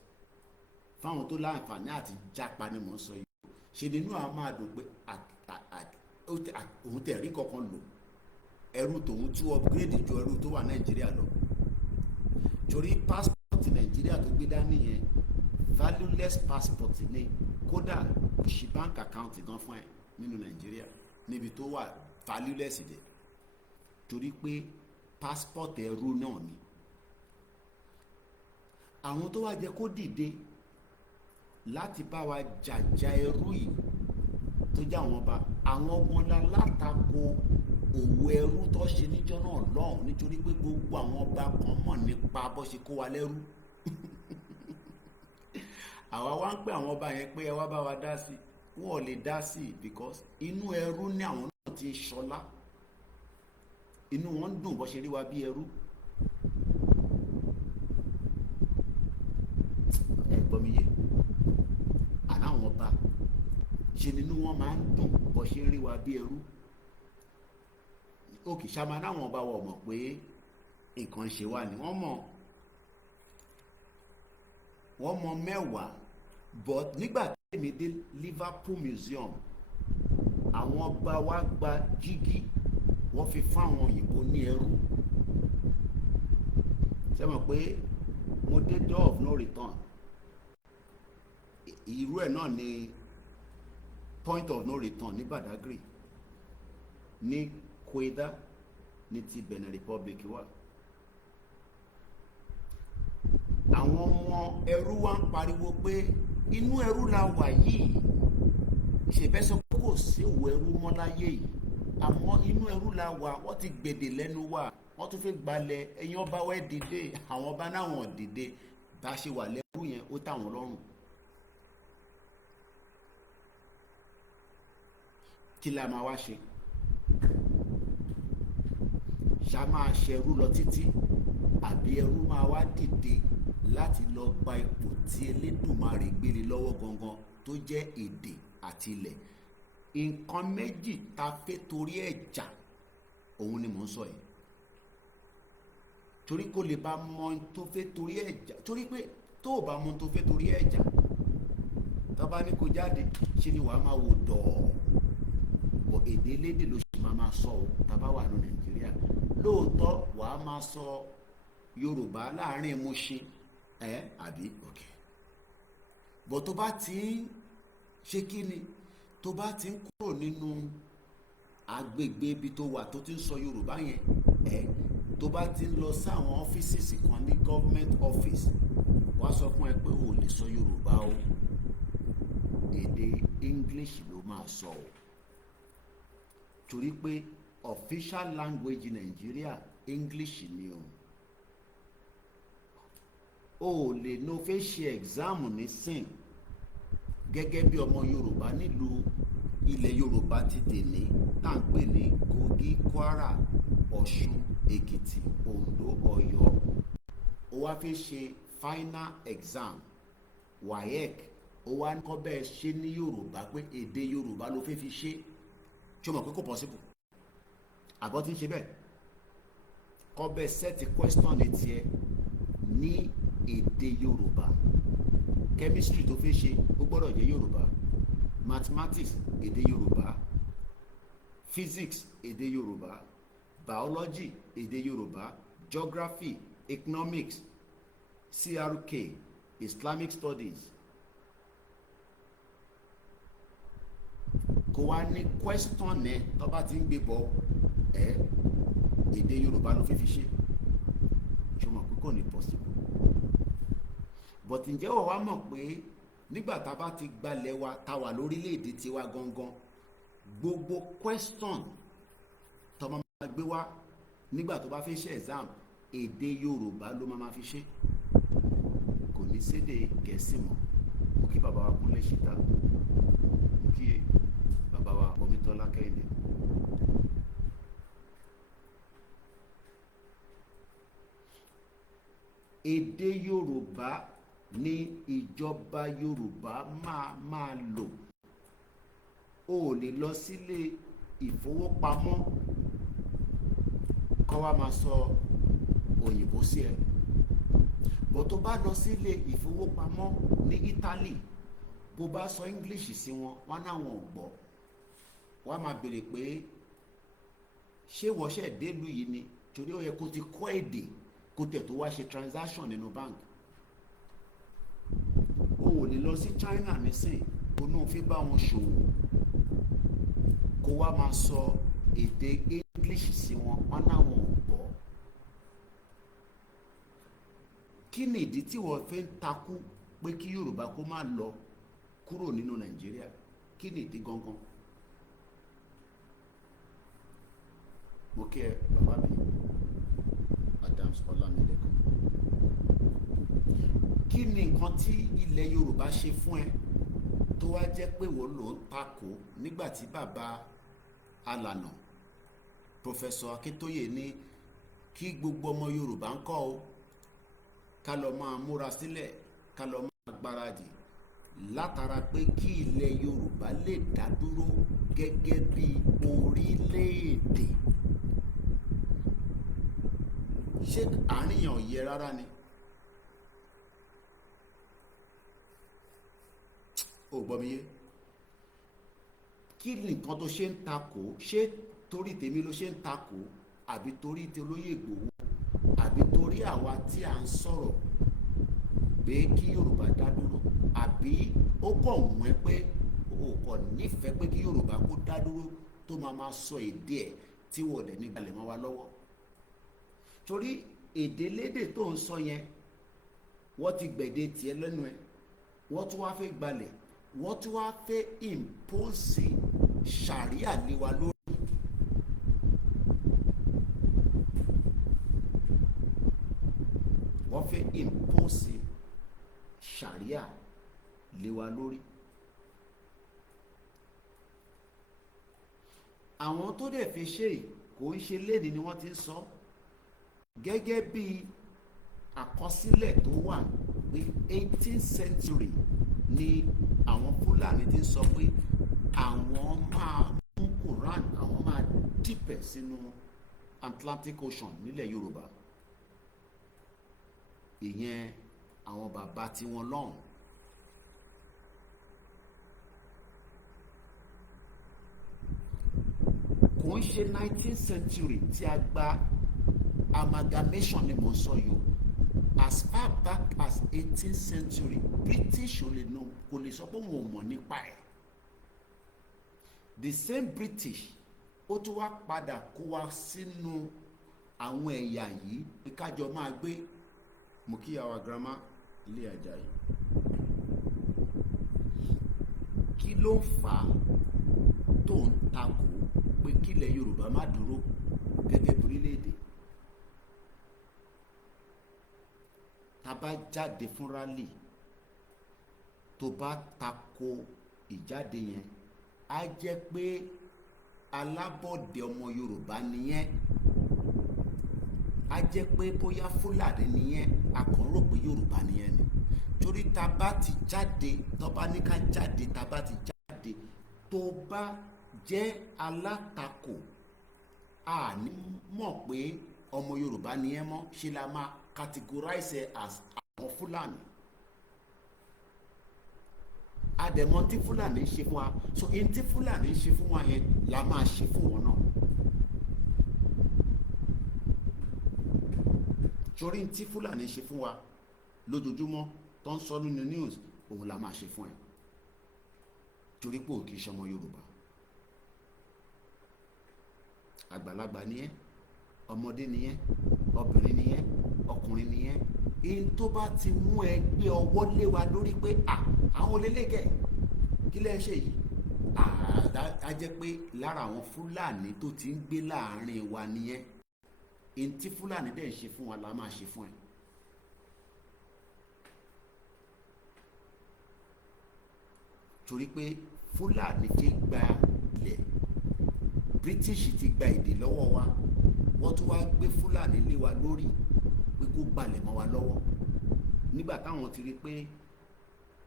fáwọn tó láǹfààní àti jápa ni mò ń sọ yìí, ṣe nínú àwọn máa dùn pé òun tẹ̀ rí kankan lò, ẹrú tòun tún upgrade ju ẹrú tó wà Nàìjíríà lọ. Torí passport Nàìjíríà tó gbé dání yẹn valueless passport ni, kódà kò sí bank account gan fún ẹ nínú Nàìjíríà níbi tó wà valueless dẹ, torí pé passport ẹrú náà ni. Àwọn tó wá jẹ kó dìde láti bá wa jàjà ẹrú yìí tó jẹ́ àwọn ọba, àwọn ọgbọ́n látakò òwò ẹrú tó ṣe níjọ́ náà lọ́hùn, nítorí pé gbogbo àwọn ọba kan mọ̀ nípa bó ṣe kó wa lẹ́rú. Àwa wá ń pè àwọn ọba yẹn pé ẹ wá bá wa dá sí, wọn ò lè dá sí because inú ẹrú ní àwọn náà ti ṣọlá, inú wọn ń dùn bó ṣe rí wa bí ẹrú. Ẹ gbọ́ mi yé, àná àwọn ọba ṣe nínú wọn máa ń dùn bó ṣe rí wa bí ẹrú. Òkè ṣàmà náwọn ọba wọ̀ mọ̀ pé nǹkan ṣe wà ní wọ́n mọ̀ mẹ́wàá. But nígbà tí èmi dé Liverpool Museum, àwọn ọba wa gba jígí wọ́n fi fún àwọn òyìnbó ní ẹrú. Ṣé mọ̀ pé mo dé door of no return, irú ẹ̀ náà ni point of no return ní Badagry, ní Kweda ní ti Benin Republic wà. Àwọn ọmọ ẹrú wa ń pariwo pé inú ẹrú la wà yìí, ṣèbẹ́sọ pé kò sí òwò ẹrú mọ́ láyé yìí, àmọ́ inú ẹrú la wà, wọ́n ti gbèdè lẹ́nu wa, wọ́n tún fi gbalẹ̀, ẹ̀yin ọba wẹ́ dìde, àwọn ọba náà wọ́n dìde, bá ṣe wà lẹ́rú yẹn ó tà wọ́n lọ́rùn. Kí la máa wá ṣe? Ṣá máa ṣẹrú lọ títí, àbí ẹrú máa wá dìde láti lọ gba ipò tí Elédùmarè gbélé lọ́wọ́ gangan tó jẹ́ èdè àti ilẹ̀? Nǹkan méjì ta fẹ́ torí ẹ̀ jà, òun ni mò ń sọ yìí. Torí kó lè bá mọ tó fẹ́ torí ẹ̀ jà, torí pé tó o bá mọ tó fẹ́ torí ẹ̀ jà, tó bá ní kó jáde ṣe ni wàá máa wò dọ̀ọ̀. Bọ̀ èdè elédè ló ṣe máa sọ o, tá bá wà ní Nàìjíríà. Lóòótọ́ wàá máa sọ Yorùbá láàrin Mushin àbí òkè. Bọ̀ tó bá ti ń ṣe kí ni, tó bá ti ń kúrò nínú agbègbè ibi tó wà tó ti ń sọ Yorùbá yẹn, tó bá ti ń lọ sáwọn ọ́fíìsì kan ní government office, wàá sọ fún ẹ pé o lè sọ Yorùbá o, èdè English ló máa sọ o. Torí pé official language Nàìjíríà English ni o. O lè no fẹ́ ṣe exam nísìn gẹ́gẹ́ bí ọmọ Yorùbá nílùú ilẹ̀ Yorùbá ti tèmi tá ń pè ní Kogi, Kwara, Ọ̀ṣun, Èkìtì, Oǹdó, Ọ̀yọ́. O wá fẹ́ ṣe final exam WAEC, o wá ní kọ́ bẹ́ẹ̀ ṣe ní Yorùbá pé èdè Yorùbá ló fẹ́ fi ṣe. Ṣé o mọ̀ pé kò possible? Àbọ̀ tí ń ṣe bẹ́ẹ̀ kọ́ bẹ́ẹ̀ set question létí ẹ ní èdè Yorùbá. Chemistry tó fẹ́ ṣe ó gbọ́dọ̀ jẹ́ Yorùbá. Mathematics èdè Yorùbá. Physics èdè Yorùbá. Biology èdè Yorùbá. Geography, economics, CRK, Islamic studies. Kò wá ní question ẹ tó bá ti ń gbé bọ̀ èdè Yorùbá ló fi ṣe. Ṣùgbọ́n pé kò ní possible. But ǹjẹ́ wọ́n wá mọ̀ pé nígbà tá a bá ti gbalẹ̀ wa tá wà lórílẹ̀‐èdè tiwa gangan, gbogbo question tó máa gbé wá nígbà tó bá fẹ́ ṣe exam èdè Yorùbá ló máa fi ṣe, kò ní sédè Gẹ̀ẹ́sì mọ́. Mo kí bàbá wa Kúnlé Ṣítà, mo kí bàbá wa Omítọ́lá Kẹ́hìndé. Èdè Yorùbá ni ìjọba Yorùbá máa lò. O ò lè lọ sílé ìfowópamọ́ kó wá máa sọ òyìnbó sí ẹ. Bó tó bá lọ sílé ìfowópamọ́ ní Italy, bó bá sọ English sí wọn, wọn náà wọn ò gbọ́. Wọ́n máa béèrè pé ṣé wọ́n ṣẹ̀ délùú yìí ni, torí ó yẹ kó ti kọ́ èdè kó tẹ̀ tó wá ṣe transaction nínú bank. O ò lè lọ sí China nísìn kó náà fi bá wọn ṣòwò kó wá máa sọ èdè English sí wọn, wọn náà wọn ò gbọ́. Kí ni ìdí tí wọ́n fẹ́ ń takú pé kí Yorùbá kó má lọ kúrò nínú Nàìjíríà? Kí ni ìdí gangan? Mo kí ẹ bàbá mi Adams Ọlámilékan. Kí ni nǹkan tí ilẹ̀ Yorùbá ṣe fún ẹ tó wá jẹ́ pé wọ́n ló ń takò nígbà tí bàbá alànà Professor Akintoye ní kí gbogbo ọmọ Yorùbá ń kọ́ o, ká lọ máa múra sílẹ̀, ká lọ máa gbáradì látara pé kí ilẹ̀ Yorùbá lè dá dúró gẹ́gẹ́ bí orílẹ̀-èdè. Ṣé àríyàn yẹ rárá ni? Ò gbọ́ mi yé? Kí ni nǹkan tó ṣe ń takò? Ṣé torí tèmi ló ṣe ń takò, àbí torí ti olóyè Ìgbòho, àbí torí àwa tí à ń sọ̀rọ̀ pé kí Yorùbá dá dúró, àbí ó kọ̀ wọ́n ẹ pé o kò nífẹ̀ẹ́ pé kí Yorùbá kó dá dúró tó máa sọ èdè ẹ̀ tí wọ́n dẹ̀ ní gbalẹ̀ mọ́ wa lọ́wọ́? Torí èdè lédè tó ń sọ yẹn wọ́n ti gbẹ̀dẹ̀ tiẹ̀ lẹ́nu ẹ̀, wọ́n tún wá fẹ́ gbalẹ̀, wọ́n tún wá fẹ́ impose ṣàríà lé wa lórí. Wọ́n fẹ́ impose ṣàríà lé wa lórí. Àwọn tó dẹ̀ fi ṣe kò ń ṣe léni ni wọ́n ti ń sọ, gẹ́gẹ́ bí àkọsílẹ̀ tó wà pé 18th century ni àwọn Fúlàní ti ń sọ pé àwọn máa mú Quran, àwọn máa dìpẹ̀ sínú Atlantic Ocean nílẹ̀ Yorùbá. Ìyẹn àwọn bàbá tí wọ́n lọ́hùn. Kò ń ṣe 19th century tí a gba amalgamation ni mo sọ yìí. As far back as 18th century, British kò lè sọ pé wọn ò mọ̀ nípa ẹ̀. The same British ó tún wá padà kó wa sínú àwọn ẹ̀yà yìí pé kájọ máa gbé. Mo kí àwa grandma Ilé Àjàyí. Kí ló fà á tó ń takò pé kílẹ̀ Yorùbá má dúró gẹ́gẹ́ bí orílẹ̀-èdè? Tá bá jáde fún rally, tó bá takò ìjáde yẹn, á jẹ́ pé alábọ̀dé ọmọ Yorùbá nìyẹn. Á jẹ́ pé bóyá Fúlàní nìyẹn, a kàn rò pé Yorùbá nìyẹn ni. Torí tá bá ti jáde, tó bá ní ká jáde, tá bá ti jáde, tó bá jẹ́ alátakò, a ní mọ̀ pé ọmọ Yorùbá nìyẹn mọ́, ṣe la máa categorize as àwọn Fúlàní. Àdẹ̀mọ́ tí Fúlàní ṣe fún wa, so in tí Fúlàní ṣe fún wa yẹn la máa ṣe fún wọn náà. Torí tí Fúlàní ṣe fún wa lójoojúmọ́ tó ń sọ nínú news, òun la máa ṣe fún ẹ. Torí pé ò kì í ṣọmọ Yorùbá. Àgbàlagbà ni ẹ́, ọmọdé ni ẹ́, obìnrin ni ẹ́, ọkùnrin ni ẹ́. In tó bá ti mú ẹ gbé ọwọ́ lé wa lórí pé àwọn olélẹ́gẹ̀ kí lẹ́ ṣe yìí, á jẹ́ pé lára àwọn Fúlàní tó ti ń gbé láàrin wa nìyẹn. In tí Fúlàní dẹ̀ ń ṣe fún wa la máa ṣe fún ẹ. Torí pé Fúlàní ti gba ilẹ̀, British ti gba èdè lọ́wọ́ wa, wọ́n tún wá gbé Fúlàní lé wa lórí pé kó gbalẹ̀ mọ́ wa lọ́wọ́. Nígbà táwọn ti rí pé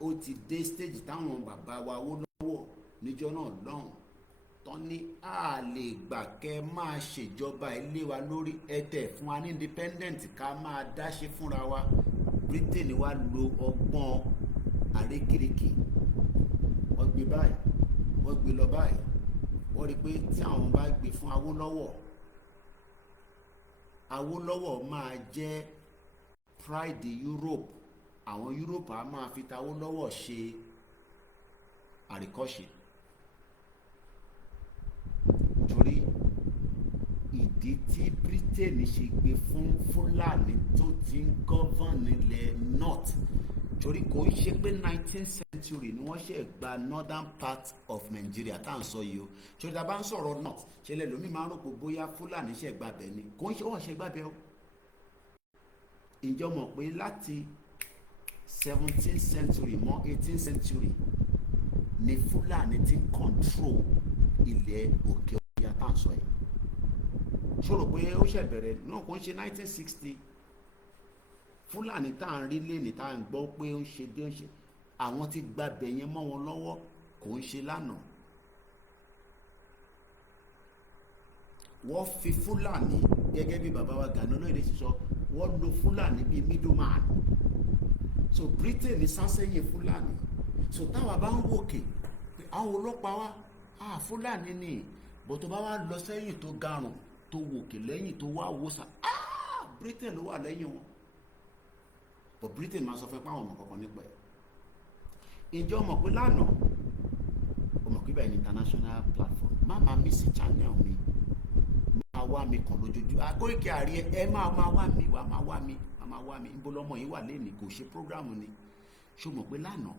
ó ti dé stage táwọn bàbá wa wó lọ́wọ́ níjọ́ náà lọ́hùn, tán ní a lè gbà kẹ́ máa ṣèjọba ilé wa lórí, ẹ̀tẹ̀ fún wa ní independent ká máa dáṣe fúnra wa. Britain wá lo ọgbọ́n àrékérekè, wọ́n gbé báyìí, wọ́n gbé lọ báyìí. Wọ́n rí pé tí àwọn bá gbé fún Awólọ́wọ̀ máa jẹ́ pride Europe. Àwọn Europe á máa fi ta Awólọ́wọ̀ ṣe àríkọ́ṣe. Torí ìdí tí Britain ṣe gbé fún Fúlàní tó ti ń govern ilẹ̀ north, torí kò ń ṣe pé 19th century ni wọ́n ṣe gba northern part of Nigeria tá à ń sọ yìí o. Torí tá a bá ń sọ̀rọ̀ north, ṣẹlẹ̀ lómi máa ń rò pé bóyá Fúlàní ṣe gbàbẹ̀ ni, kò ń ṣe wọ́n ṣe gbàbẹ̀ o. Ǹjọ́ mọ̀ pé láti 17th century mọ́ 18th century ni Fúlàní ti control ilẹ̀ òkè ọ̀yà tá à ń sọ yìí. Ṣòro pé ó ṣe bẹ̀rẹ̀ náà, kò ń ṣe 1960. Fúlàní tá à ń rí lẹ́nìí tá à ń gbọ́ pé ó ń ṣe bí ó ń ṣe, àwọn ti gbàbẹ̀ yẹn mọ́ wọn lọ́wọ́, kò ń ṣe lánàá. Wọ́n fi Fúlàní gẹ́gẹ́ bí bàbá wa Gani Olóyèdè ti sọ, wọ́n lo Fúlàní bíi middleman. So Britain ní sásẹ́yìn Fúlàní. So táwa bá ń wòkè pé àwọn ọlọ́pàá wa Fúlàní ni, bó tó bá wá lọ sẹ́yìn tó garùn tó wòkè lẹ́yìn tó wá wòsàn, Britain ló wà lẹ́yìn wọn. But Britain máa sọ fún ẹ pé àwọn ọmọ kankan nípa ẹ̀. Ǹjẹ́ o mọ̀ pé lánàá, o mọ̀ pé bẹ́ẹ̀ ni international platform, má máa mí sí channel mi, máa wá mi kàn lójoojúmọ́. Koiki Àríyé ẹ máa wá mi, wá máa wá mi, máa wá mi. Níbo lọmọ yìí wà lẹ́nìí, kò ṣe program ni. Ṣé o mọ̀ pé lánàá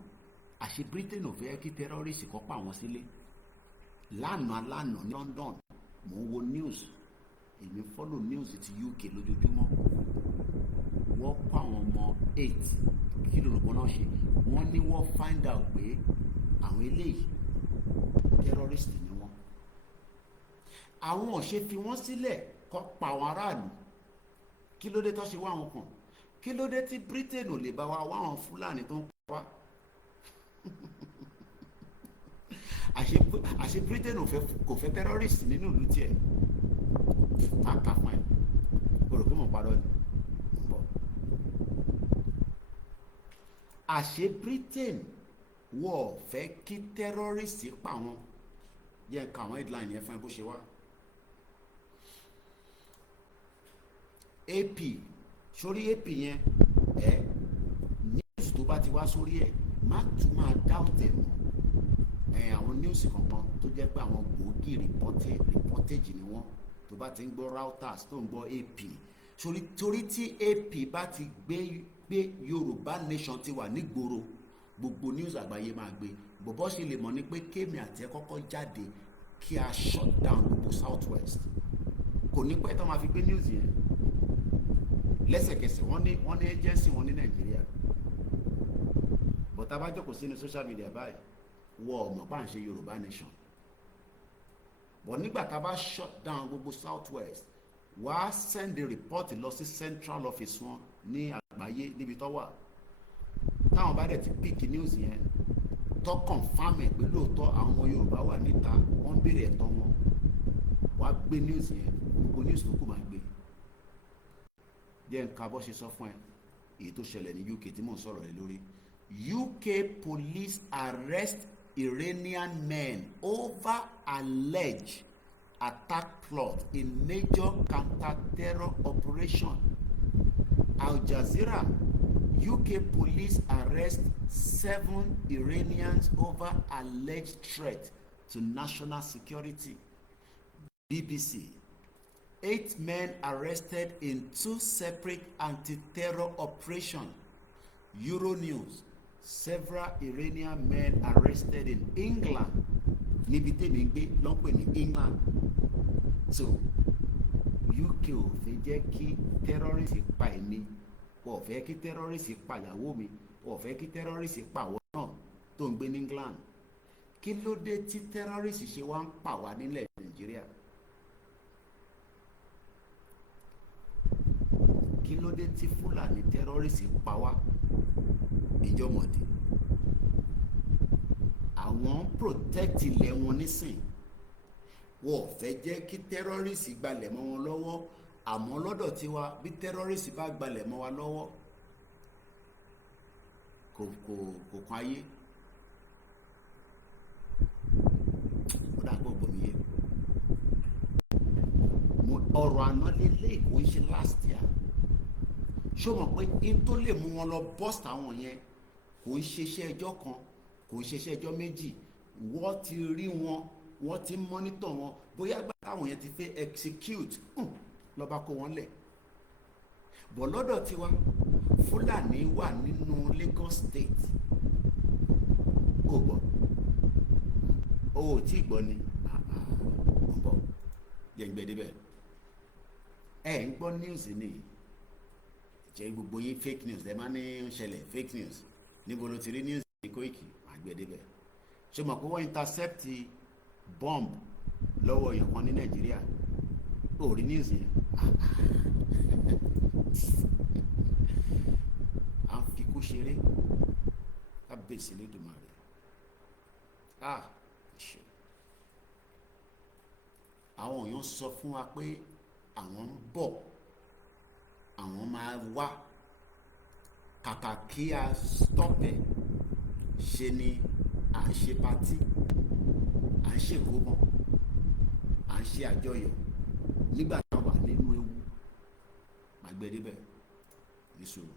àṣẹ Britain ò fẹ́ kí terrorist kọ́ pa àwọn sílé? Lánàá ní London, mò ń wo news, èmi follow news ti UK lójoojúmọ́. Wọ́n kó àwọn ọmọ 8, kí lórúkọ náà ṣe, wọ́n ní wọ́n find out pé àwọn eléyìí terrorist ni wọ́n. Àwọn ò ṣe fi wọ́n sílẹ̀ kó pa àwọn aráàlú. Kí ló dé tó ṣe wá àwọn kan? Kí ló dé tí Britain ò lè bá wa wá àwọn Fúlàní tó ń pa wá? Àṣẹ Britain kò fẹ́ terrorist nínú ìlú tiẹ̀. Máa kà fún ẹ, o rò pé mo parọ́ ni? Àṣẹ Britain wọ́n fẹ́ kí terrorist pa wọn. Jẹ́ ká àwọn headline yẹn fún ẹ bó ṣe wá. AP, sórí AP yẹn news tó bá ti wá sórí ẹ̀ má tún máa doubt ẹ̀ mọ́. Àwọn news kankan tó jẹ́ pé àwọn gbòógì reportage ni wọ́n. Tó bá ti ń gbọ́ Reuters tó ń gbọ́ AP, torí tí AP bá ti gbé Yorùbá nation ti wà nígboro, gbogbo news àgbáyé máa gbé. Bọ̀bọ́ ṣe lè mọ̀ ní pé kémi àti ẹ kọ́kọ́ jáde kí a shut down gbogbo South West. Kò ní pẹ́ tó máa fi gbé news yẹn lẹ́sẹ̀kẹsẹ̀. Wọ́n ní agency wọn ní Nàìjíríà, but tá bá jókòó sínú social media báyìí wọ́n ò mọ̀ bá ń ṣe Yorùbá nation. But nígbà tá bá shut down gbogbo South West, wàá send a report lọ sí central office wọn ní àgbáyé níbi tó wà. Táwọn bá dẹ̀ ti pick news yẹn tó confam ẹ̀ pé lóòótọ́ àwọn ọmọ Yorùbá wà níta, wọ́n ń béèrè ẹ̀tọ́ wọn, wàá gbé news yẹn, gbogbo news tó kù máa gbé. Jẹ́ nǹkan bó ṣe sọ fún ẹ. èyí tó ṣẹlẹ̀ ní UK tí mò ń sọ̀rọ̀ rẹ̀ lórí. UK police arrest Iranian men over alleged attack plot in major counter-terror operation. Al Jazeera, UK police arrest 7 Iranians over alleged threat to national security. BBC, 8 men arrested in 2 separate anti-terror operations. Euronews, several Iranian men arrested in England. Níbi tèmi ń gbé lọ́pẹ̀ ní England. So UK ò fẹ́ jẹ́ kí terrorist pa èmi, ò fẹ́ kí terrorist pa ìyàwó mi, ò fẹ́ kí terrorist pa àwọn náà tó ń gbé ní England. Kí ló dé tí terrorist ṣe wá ń pa wá nílẹ̀ Nàìjíríà? Kí ló dé tí Fúlàní terrorist pa wá ìjọmọ̀dé? Àwọn protect ilẹ̀ wọn nísìn, wọ́n ò fẹ́ jẹ́ kí terrorist gbalẹ̀ mọ́ wọn lọ́wọ́. Àmọ́ lọ́dọ̀ tiwa, bí terrorist bá gbalẹ̀ mọ́ wa lọ́wọ́, kò kan ayé. Ó dà gbogbo mi yé. Ọ̀rọ̀ àná lélẹ̀ kò ń ṣe last year. Ṣé o mọ̀ pé in tó lè mú wọn lọ bust àwọn yẹn kò ń ṣeṣẹ́ ẹjọ́ kan, kò ń ṣeṣẹ́ ẹjọ́ méjì. Wọ́n ti rí wọn, wọ́n ti monitor wọn, bóyá gbà táwọn yẹn ti fẹ́ execute lọ́ba kó wọn lẹ̀. Bọ̀ lọ́dọ̀ tiwa, Fúlàní wà nínú Lagos State. Ó gbọ́, ó ò tí gbọ́ ni, ń bọ̀ yẹn gbẹ débẹ̀. Ẹ ń gbọ́ news ni, jẹ́ gbogbo yín fake news ẹ máa ní ń ṣẹlẹ̀ fake news. Níbo ló ti rí news ní Koiki? Àgbẹ̀ débẹ̀. Ṣé o mọ̀ pé wọ́n intercept bomb lọ́wọ́ èèyàn kan ní Nàìjíríà? Ó rí news yẹn? À ń fi kú ṣeré kábíyèsí Elédùmarè. Ṣe àwọn èèyàn sọ fún wa pé àwọn ń bọ̀, àwọn máa wá, kàkà kí a stop ẹ̀, ṣe ni à ń ṣe patí, à ń ṣe ìkómọ, à ń ṣe àjọyọ̀ nígbà tá a wà nínú ewu. Màá gbé débẹ̀ ní sùúrù.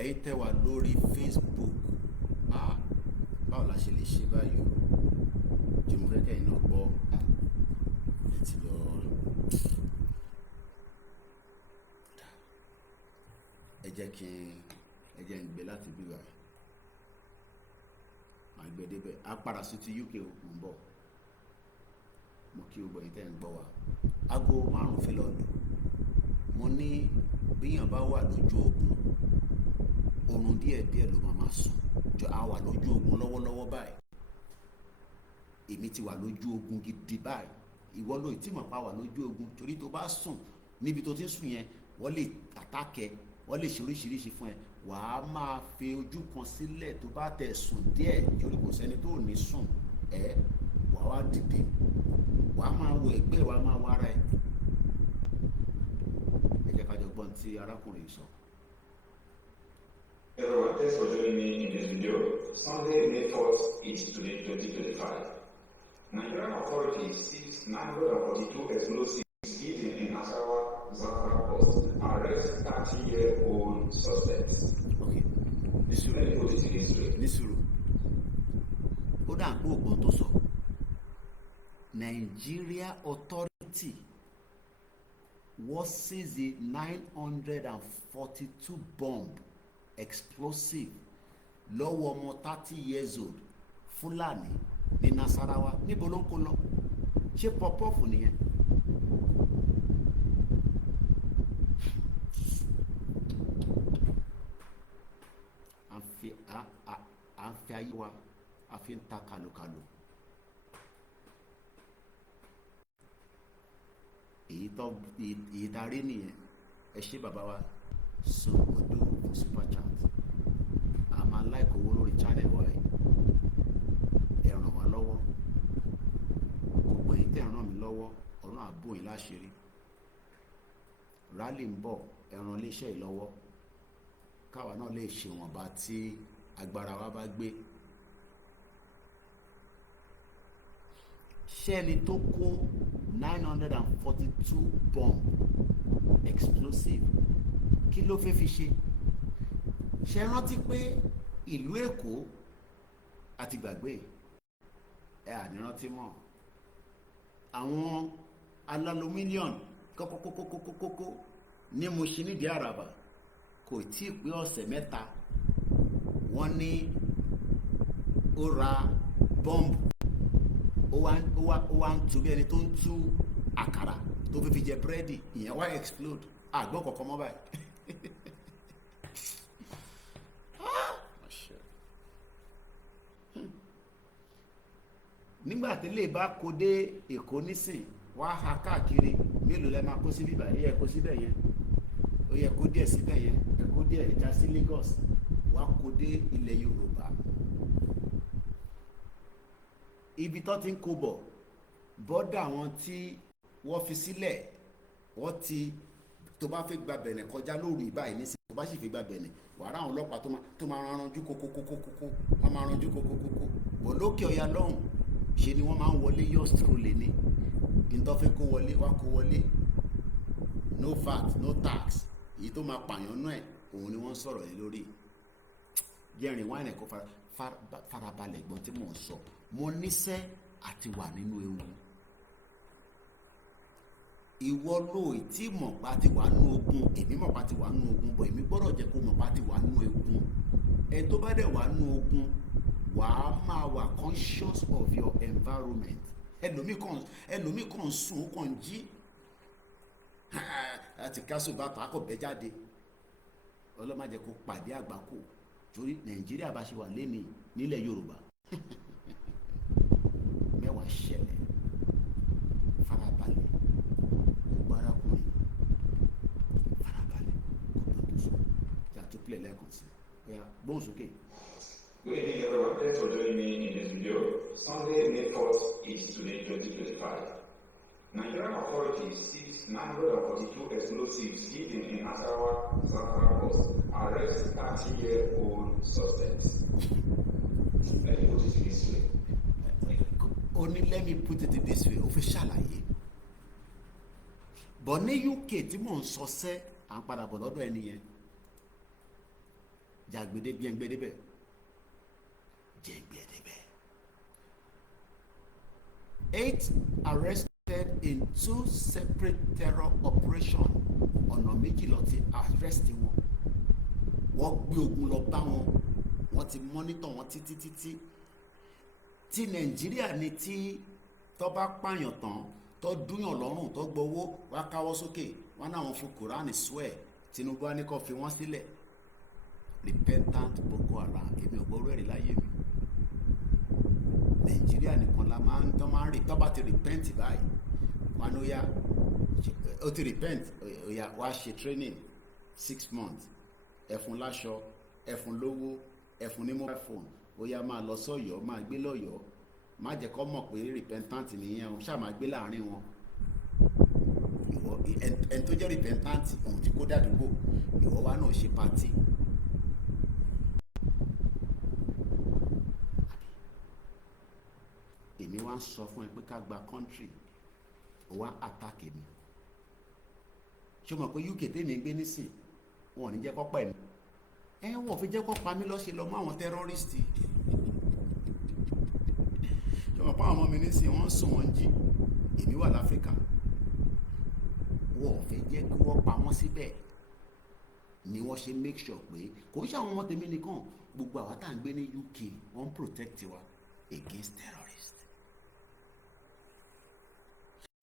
Ẹ̀yin tẹ́ wà lórí Facebook, báwo la ṣe lè ṣe báyìí o? Tí mo fẹ́ kẹ́yìn náà gbọ́ ti lọ. Ẹ jẹ́ ń gbé láti bí wa. Màá gbé débẹ̀. A padà sí ti UK ò ń bọ̀. Mo kí gbogbo ẹ̀yin tẹ́ ń gbọ́ wa. Aago 5 fẹ́ lọ lù. Mo ní bíyàn bá wà lójú ogun, oorun díẹ̀díẹ̀ ló máa sùn. A wà lójú ogun lọ́wọ́lọ́wọ́ báyìí. Èmi ti wà lójú ogun gidi báyìí. Ìwọ ló tí mọ̀ pa wà lójú ogun, torí tó bá sùn níbi tó ti ń sùn yẹn, wọ́n lè àtàkẹ́, wọ́n lè ṣe oríṣiríṣi fún ẹ. Wà á máa fi ojú kan sílẹ̀ tó bá tẹ̀ sùn díẹ̀, torí kò sẹ́ni tó ní sùn. Wà á wá dìde, wà á máa wo ẹ̀gbẹ́, wà á máa wo ara ẹ̀. Ẹ jẹ́ ká jọ gbọ́n tí arákùnrin sọ. Everyone, thanks for joining me in this video. Sunday, May 4th is today, 2025. Nigerian authorities seized 942 explosives hidden in Nasarawa, Zamfara Coast, arrest 30-year-old suspects. Okay. Nisuru. Ó dà ń pé ògbọ́n tó sọ. Nigeria authority was seized the 942 bomb explosive lọ́wọ́ ọmọ 30 years old Fúlàní ní Nasarawa. Níbo ló ń kó lọ? Ṣé pọpọ́ọ̀fù nìyẹn? À ń fi ayé wa, a fi ń ta kàlùkàlù. Èyí darí nìyẹn. Ẹ ṣé bàbá wa Sòwòdò fún super chat. A máa like owó lórí channel wa yìí. Ẹ ràn wá lọ́wọ́. lọ́wọ́, ọ̀run á bò yín láṣìírí. Rally ń bọ̀, ẹ ràn iléeṣẹ́ yìí lọ́wọ́ káwa náà lè ṣe wọ̀nba tí agbára wa bá gbé. Ṣé ẹni tó kó 942 bomb explosive kí ló fẹ́ fi ṣe? Ṣé rántí pé ìlú Èkó àti gbàgbé ẹ ànírántí mọ́ àwọn alálùmíníọ̀nù kókókókókókókó ní Mushin nídìí Àràbà kò tí ì pé ọ̀sẹ̀ mẹ́ta wọ́n ní ó ra bọ́ǹbù ó wá ń tú bí ẹni tó ń tú àkàrà tó fi jẹ búrẹ́dì, ìyẹn wá explode àgbọ̀ kọ̀ọ̀kan mọ́ báyìí. nígbà tí lè bá kó dé Èkó nísìn wá ha káàkiri, mélòó lẹ máa kó sí bíbá yẹ kó síbẹ̀ yẹn, ó yẹ kó díẹ̀ síbẹ̀ yẹn, ẹ kó díẹ̀ já sí Lagos, wá kó dé ilẹ̀ Yorùbá. Ibi tó ti ń kó bọ̀ bọ́dà àwọn tí wọ́n fi sílẹ̀, wọ́n ti tó bá fẹ́ gba Bẹ̀nẹ̀ kọjá lóru ìbáyìí nísìn, tó bá sì fi gba Bẹ̀nẹ̀ wàrà àwọn ọlọ́pàá tó máa ranjú kókókókókó, wọ́n máa ranjú kókókókó. bọ̀ lókè ọ̀yà lọ́hùn ṣe ni wọ́n máa ń wọlé yọ̀ọ̀sìtò lé ní ìtọ́fẹ́ kó wọlé wá kó wọlé, no VAT no tax, èyí tó máa pààyàn náà òun ni wọ́n sọ̀rọ̀ yìí lórí. jẹ́rìn wáìnì kó farabalẹ̀ gbọ́n tí mò ń sọ. mo níṣẹ́ àti wà nínú ewu. ìwọ ló tí mọ̀pá ti wà nínú ogun, èmi mọ̀pá ti wà nínú ogun, bọ̀ èmi gbọ́dọ̀ jẹ́ kó mọ̀pá ti wà nínú ogun. ẹ tó bá dẹ̀ wà nínú ogun wàá máa wà conscious of your environment. ẹlòmíì kan sùn ó kàn jí àti kásù bàtà á kò bẹ́ jáde. ọlọ́mọ jẹ́ kó pàdé àgbákò, torí Nàìjíríà bá ṣe wà lénìí nílẹ̀ Yorùbá mẹ́wàá ṣẹlẹ̀. Farabalẹ̀ gbogbo arákùnrin, farabalẹ̀ gbogbo tó sọ jà tó pilẹ̀ lẹ́ẹ̀kan sí ẹ̀yà gbóhùn sókè. Good evening, everyone. Thanks for joining me in this video. Sunday, May 4th is today, 2025. Nigerian authorities seized 942 explosives hidden in Nasarawa, Zamfara Coast. Arrest 30-year-old suspects. Let me put it this way. Only let me put it this way. Ó fẹ́ ṣàlàyé. Bọ̀ ní UK tí mò ń sọ sẹ́, à ń padà bọ̀ lọ́dọ̀ ẹni yẹn. Jàgbédé bí ẹgbẹ́ débẹ̀. Jẹ̀gbẹ́ débẹ̀. 8 arrested in 2 separate terror operations. Ọ̀nà méjì lọ ti arrest wọn. Wọ́n gbé ogun lọ bá wọn. Wọ́n ti monitor wọn títí títí. Ti Nàìjíríà ni tí tó bá pààyàn tán tó dúyàn lọ́rùn tó gbowó wá káwọ́ sókè wọn náà wọn fún Kùránì swear Tinubu á ní kó fi wọ́n sílẹ̀. Repentant Boko Haram, èmi ò gbọ́rú ẹ̀rí láyé mi. Nàìjíríà nìkan la máa ń rí tó bá ti repent báyìí wọn ó yá ó ti repent ó yá wá ṣe training 6 months, ẹ̀fún láṣọ, ẹ̀fún lówó, ẹ̀fún ní mobile phone, ó yá máa lọ sọ́yọ́, máa gbé lọ́yọ́, má jẹ́ kó mọ̀ pé repentant nìyẹn o, ṣáà máa gbé láàrin wọn. ìwọ ẹni tó jẹ́ repentant òun ti kó dàdúgbò, ìwọ wa náà ṣe party. èmi wá ń sọ fún ẹ pé ká gba country, ó wá attack mi. ṣé o mọ̀ pé UK tèmi gbé nísìn wọn ò ní jẹ́ kó pẹ̀ mí. Wọ́n fi jẹ́ kó pa mí lọ́ṣẹ́ lọ mọ́ àwọn tẹ́rọ́rìstì. ṣọmọ pa àwọn ọmọ mi nísìn wọ́n sùn wọ́n jí, èmi wà láfíríkà. Wọ́n fi jẹ́ kí wọ́n pa wọ́n síbẹ̀ ni wọ́n ṣe make sure pé kò ń ṣe àwọn ọmọ tèmi nìkan, gbogbo àwa tá à ń gbé ní UK wọ́n protect wa against terrorists.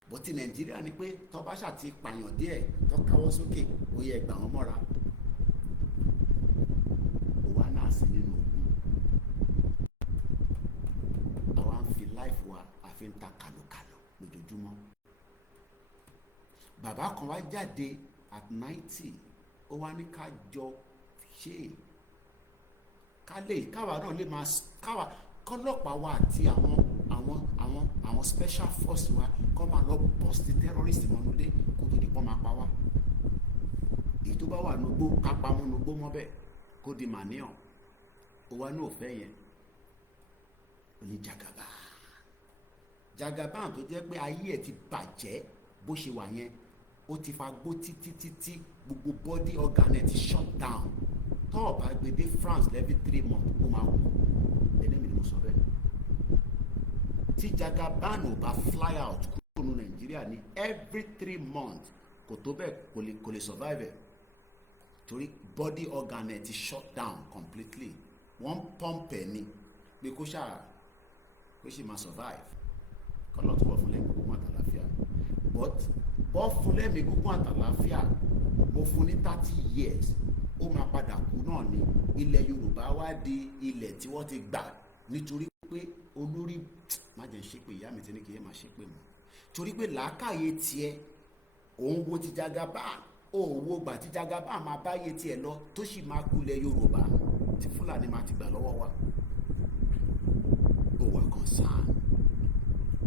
bó ti Nàìjíríà ni pé tó bá ṣàti pààyàn díẹ̀ tó káwọ́ sókè ó yẹ gbà wọ́n mọ́ra. Sí nínú ogun àwa ń fi life wa àfi ń ta kàlòkàlò lójoojúmọ́. Bàbá kan wá jáde at 90, ó wá ní ká jọ ṣe káwa náà lè máa káwa kọ́lọ́pàá wa àti àwọn special force wa kọ́ máa lọ bust terrorist mọ́núlé kó tó di pọ́n máa pa wá. èyí tó bá wà nugbó ká pamọ́ nugbó mọ́ bẹ́ẹ̀ kó di màníàn ó wá ní òfẹ́ yẹn ó ní Jagaban tó jẹ́ pé ayé ẹ̀ ti bàjẹ́ bó ṣe wà yẹn ó ti fa gbó títí gbogbo body organ ẹ̀ ti shut down tó o bá gbé dé France every 3 months ó máa kú ẹni mi ni mo sọ bẹ́ẹ̀. tí Jagaban ò bá fly out kúrò ní Nàìjíríà ní every 3 months kò tó bẹ́ẹ̀ kò lè survive ẹ̀ torí body organ ẹ̀ ti shut down completely wọ́n pump ẹ̀ ní pé kó ṣe máa survive kọ́lọ́ tó wọ̀ fún lẹ́mìí gbogbo àtàlàfíà but bọ́ fún lẹ́mìí gbogbo àtàlàfíà mo fún ní 30 years ó máa padà kú náà ni ilẹ̀ Yorùbá wá di ilẹ̀ tí wọ́n ti gbà nítorí pé olórí má jẹ́ ṣépè ìyá mi ti ní kí ẹ máa ṣépè mọ́ torí pé làákàyè tiẹ̀ òun wo ti Jagaban òwò gbà tí Jagaban máa báyé tiẹ̀ lọ tó sì máa kulẹ̀ Yorùbá tí Fúlàní máa ti gbà lọ́wọ́ wa ó wà concern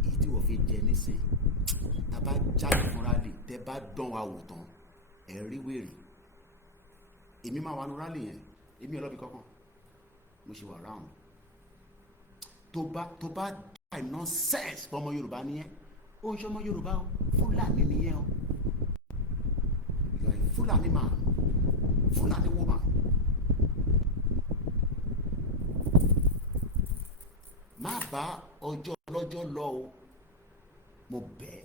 èyí tí wọ́n fi jẹ nísìn tá a bá jáde fúnra lè tẹ́ bá dán wa wò tán ẹ̀ rí wèrè èmi máa wà ní rálì yẹn èmi ọlọ́bì kankan mo ṣe wà ráhùn tó bá dá nonsense fún ọmọ Yorùbá nìyẹn ó ń ṣe ọmọ Yorùbá o Fúlàní nìyẹn o Fúlàní man Fúlàní woman má bá ọjọ́ lọ́jọ́ lọ o mo bẹ̀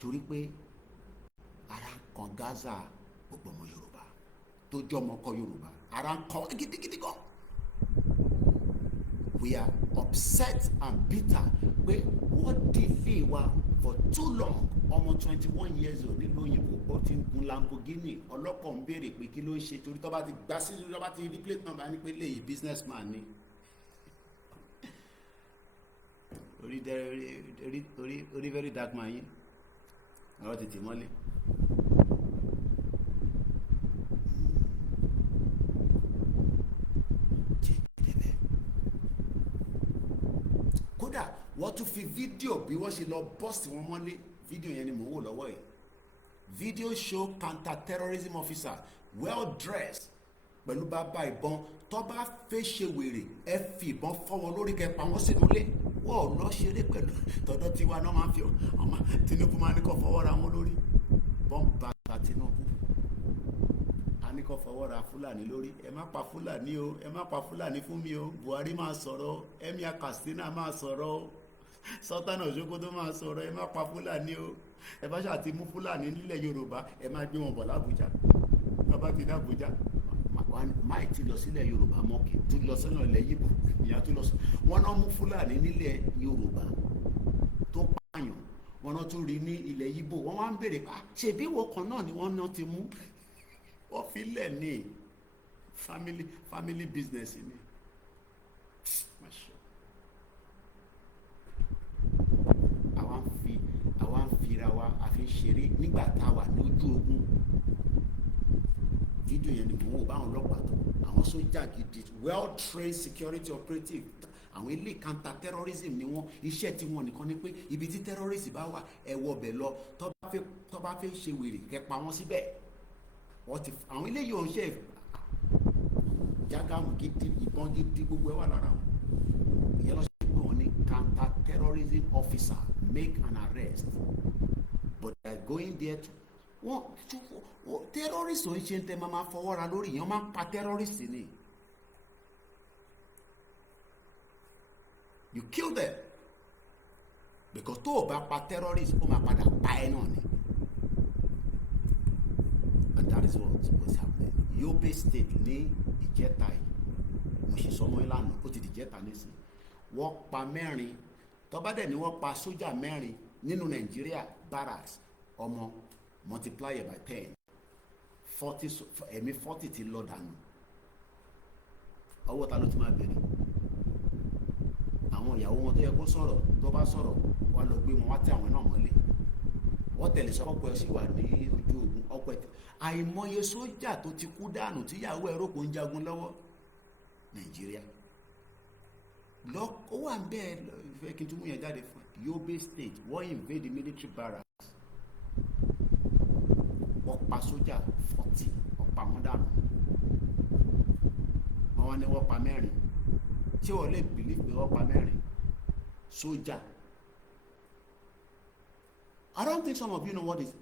torí pé ara kan Gaza gbogbo ọmọ Yorùbá tó jọ ọmọ ọkọ Yorùbá ara ń kọ gidigidi gan. We are upset and bitter pé wọ́n delay wa for too long ọmọ 21 years old nílùú òyìnbó ó ti ń gun Lamborghini ọlọ́pàá ń béèrè pé kí ló ń ṣe torí tó bá ti gbá sí tó bá ti rí plate number ní pé léyìí businessman ni. orí very dark man yín ọ̀rọ̀ tètè mọ́lé. kódà wọ́n tún fi fídíò bí wọ́n ṣe lọ bọ́ọ̀sì wọn mọ́lé fídíò yẹn ni mò ń wò lọ́wọ́ yìí video show counter-terrorism officer well dressed pẹ̀lú bàbá ìbọn tó bá fẹ́ ṣe wèrè ẹ fi ìbọn fọ́ wọn lórí kẹ́ pa wọ́n sínú ilé wọ́n lọ ṣeré pẹ̀lú tọ́dọ̀ tiwa náà máa ń fi ọmọ Tinubu máa ní kó fọwọ́ ra wọn lórí bọ́ǹbà ta Tinubu a ní kó fọwọ́ ra Fúlàní lórí ẹ má pa Fúlàní o ẹ má pa Fúlàní fún mi o Buhari máa sọ̀rọ̀ Emir Katsina máa sọ̀rọ̀ Sultan Sokoto máa sọ̀rọ̀ ẹ má pa Fúlàní o ẹ bá ṣáà ti mú Fúlàní nílẹ̀ Yorùbá ẹ má gbé wọn bọ̀ l'Àbújá bàbá ti dá Àbújá máì ti lọ sílẹ̀ Yorùbá mọ́kì tó lọ sọ́nà ilẹ̀ Yíbò ìyá tó lọ sí wọn náà mú Fúlàní nílẹ̀ Yorùbá tó pààyàn wọn náà tún rí ní ilẹ̀ Yíbò wọn wá ń béèrè pa ṣèbí wo kan náà ni wọn náà ti mú wọn fi lẹ̀ ní family business ni. àwa ń fira wa àfi ṣeré nígbà tá a wà lójú ogun fídíò yẹn ni mò ń wò báwọn ọlọ́pàá tó àwọn sójà gidi well trained security operative àwọn ilé counter terrorism ni wọ́n iṣẹ́ tí wọ́n nìkan ni pé ibi tí terrorist bá wà ẹ wọ bẹ̀ lọ tó bá fẹ́ ṣe wèrè kẹ́ pa wọ́n síbẹ̀ àwọn ilé yìí ò ń ṣe jágàmù gidi ìbọn gidi gbogbo ẹ wà lára wọn ìyẹn lọ sí pé wọ́n ní counter terrorism officer make an arrest but they are going there to wọ́n terrorist ò ń ṣe ń tẹ́ máa fọwọ́ ra lórí yẹn wọ́n máa ń pa terrorist ni you kill them because tó o bá pa terrorist ó máa padà pa ẹ náà ni and that is what was happening Yobe State ní ìjẹta yìí mo ṣe sọmọ ìlànà ó ti di ìjẹta nísìnyí wọ́n pa mẹ́rin tọ́ba dẹ̀ ni wọ́n pa sójà mẹ́rin nínú Nàìjíríà barracks ọmọ multiply it by 10 40 ẹ̀mí 40 ti lọ dànù ọwọ́ ta ló ti máa bẹ̀rẹ̀ àwọn ìyàwó wọn tó yẹ kó sọ̀rọ̀ tó bá sọ̀rọ̀ wá lọ gbé wọn wá tẹ àwọn náà mọ́lẹ̀ wọ́n tẹ̀lé sọ ọ̀pọ̀ ẹ̀ sì wà ní ojú ogun ọ̀pọ̀ ẹ̀ àìmọye sójà tó ti kú dànù tíyàwó ẹ̀rọ kò ń jagun lọ́wọ́ Nàìjíríà ó wà ń bẹ́ẹ̀ fẹ́ kí n tún mú yẹn jáde fún ẹ Yobe State wọ́n invade the military barracks wọ́n pa sójà 40 wọ́n pa wọ́n dànù wọ́n ní wọ́n pa 4 tí wọ́n lè believe pé wọ́n pa 4 sójà. I don't think some of you know what is.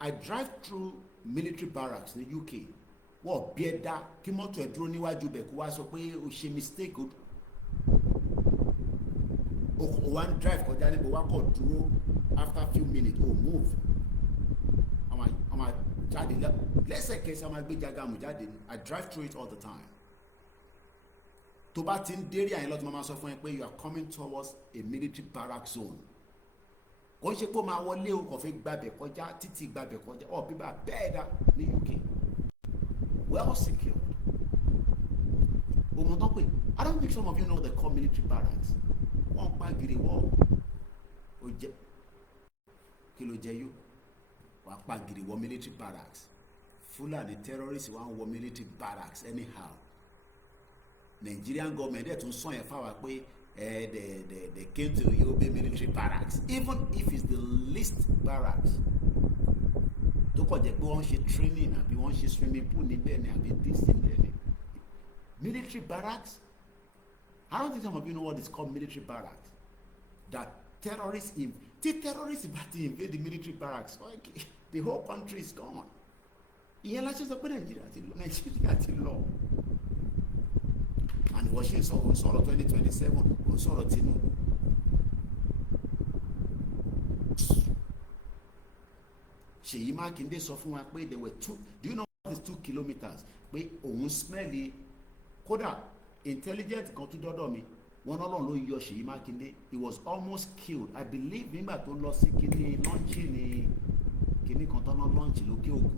I drive through military barracks in the UK. Wọ́n bí ẹ dá kí mọ́tò ẹ̀ dúró níwájú bẹ̀ kó wá sọ pé o ṣe mistake o wá ń drive kọjá níbo wá kọ̀ dúró after few minutes o move. ọmọ jáde lẹ́sẹ̀kẹsẹ̀ ọmọ gbé Jagamu jáde. I drive through it all the time. Tó bá ti ń dérí àyìn lọ́tọ́ máa sọ fún ẹ pé you are coming towards a military barrack zone. Kò ń ṣe pé ó máa wọlé o kò fi gbàbẹ̀ kọjá títí gbàbẹ̀ kọjá ọ̀ bíbá bẹ́ẹ̀ dá ní UK. Well secured. I don't think some of you know what they call military barracks. Wọ́n pa gidi wọ́ kí ló jẹ yó wọ́n pa gidi wọ́ military barracks. Fulani terrorists wọ́n wọ military barracks anyhow. Nigerian government dẹ̀ tún sọ yẹn fáwa pé they came to Yobe military barracks even if it's the least barracks. Tó kọ̀ jẹ́ pé wọ́n ṣe training àbí wọ́n ṣe swimming pool níbẹ̀ ni àbí this níbẹ̀ ni. Military barracks. I don't think some of you know what is called military barracks. That terrorists about to invade the military barracks. Okay. The whole country is gone. Ìyẹn la ṣe sọ pé Nàìjíríà ti lọ. And wọ́n ṣe sọ̀rọ̀ 2027 wọ́n sọ̀rọ̀ Tinubu. Ṣèyí Mákindé sọ fún wa pé there were 2. Do you know what is 2 kilometers? Pé òun smelly kódà intelligent kan tún dọ́dọ̀ mi wọn náà ló yọ Ṣèyí Mákindé. He was almost killed. I believe nígbà tó lọ sí kíní lọ́ńchì ní kíní kan tán náà lọ́ńchì lókè ògùn.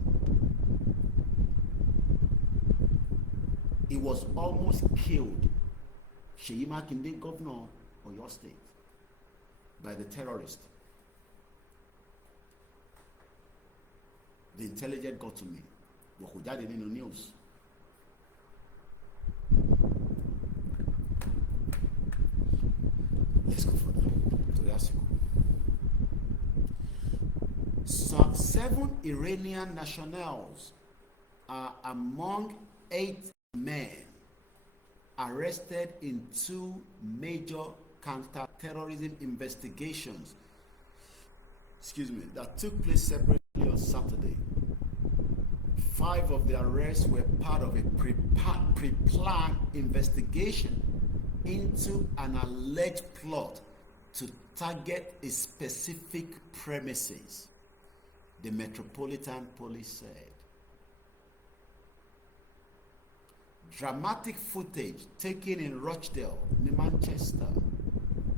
He was almost killed. Ṣèyí Mákindé, governor of your state, by the terrorist. The intelligence got to me. Wọ́n kò jáde nínú news. Let's go further. To Yasiku. Some 7 Iranian nationals are among 8 men arrested in 2 major counter-terrorism investigations that took place separately on Saturday. 5 of the arrests were part of a pre-planned investigation into an alleged plot to target a specific premises, the Metropolitan Police said. Dramatic footage taken in Rochdale, near Manchester,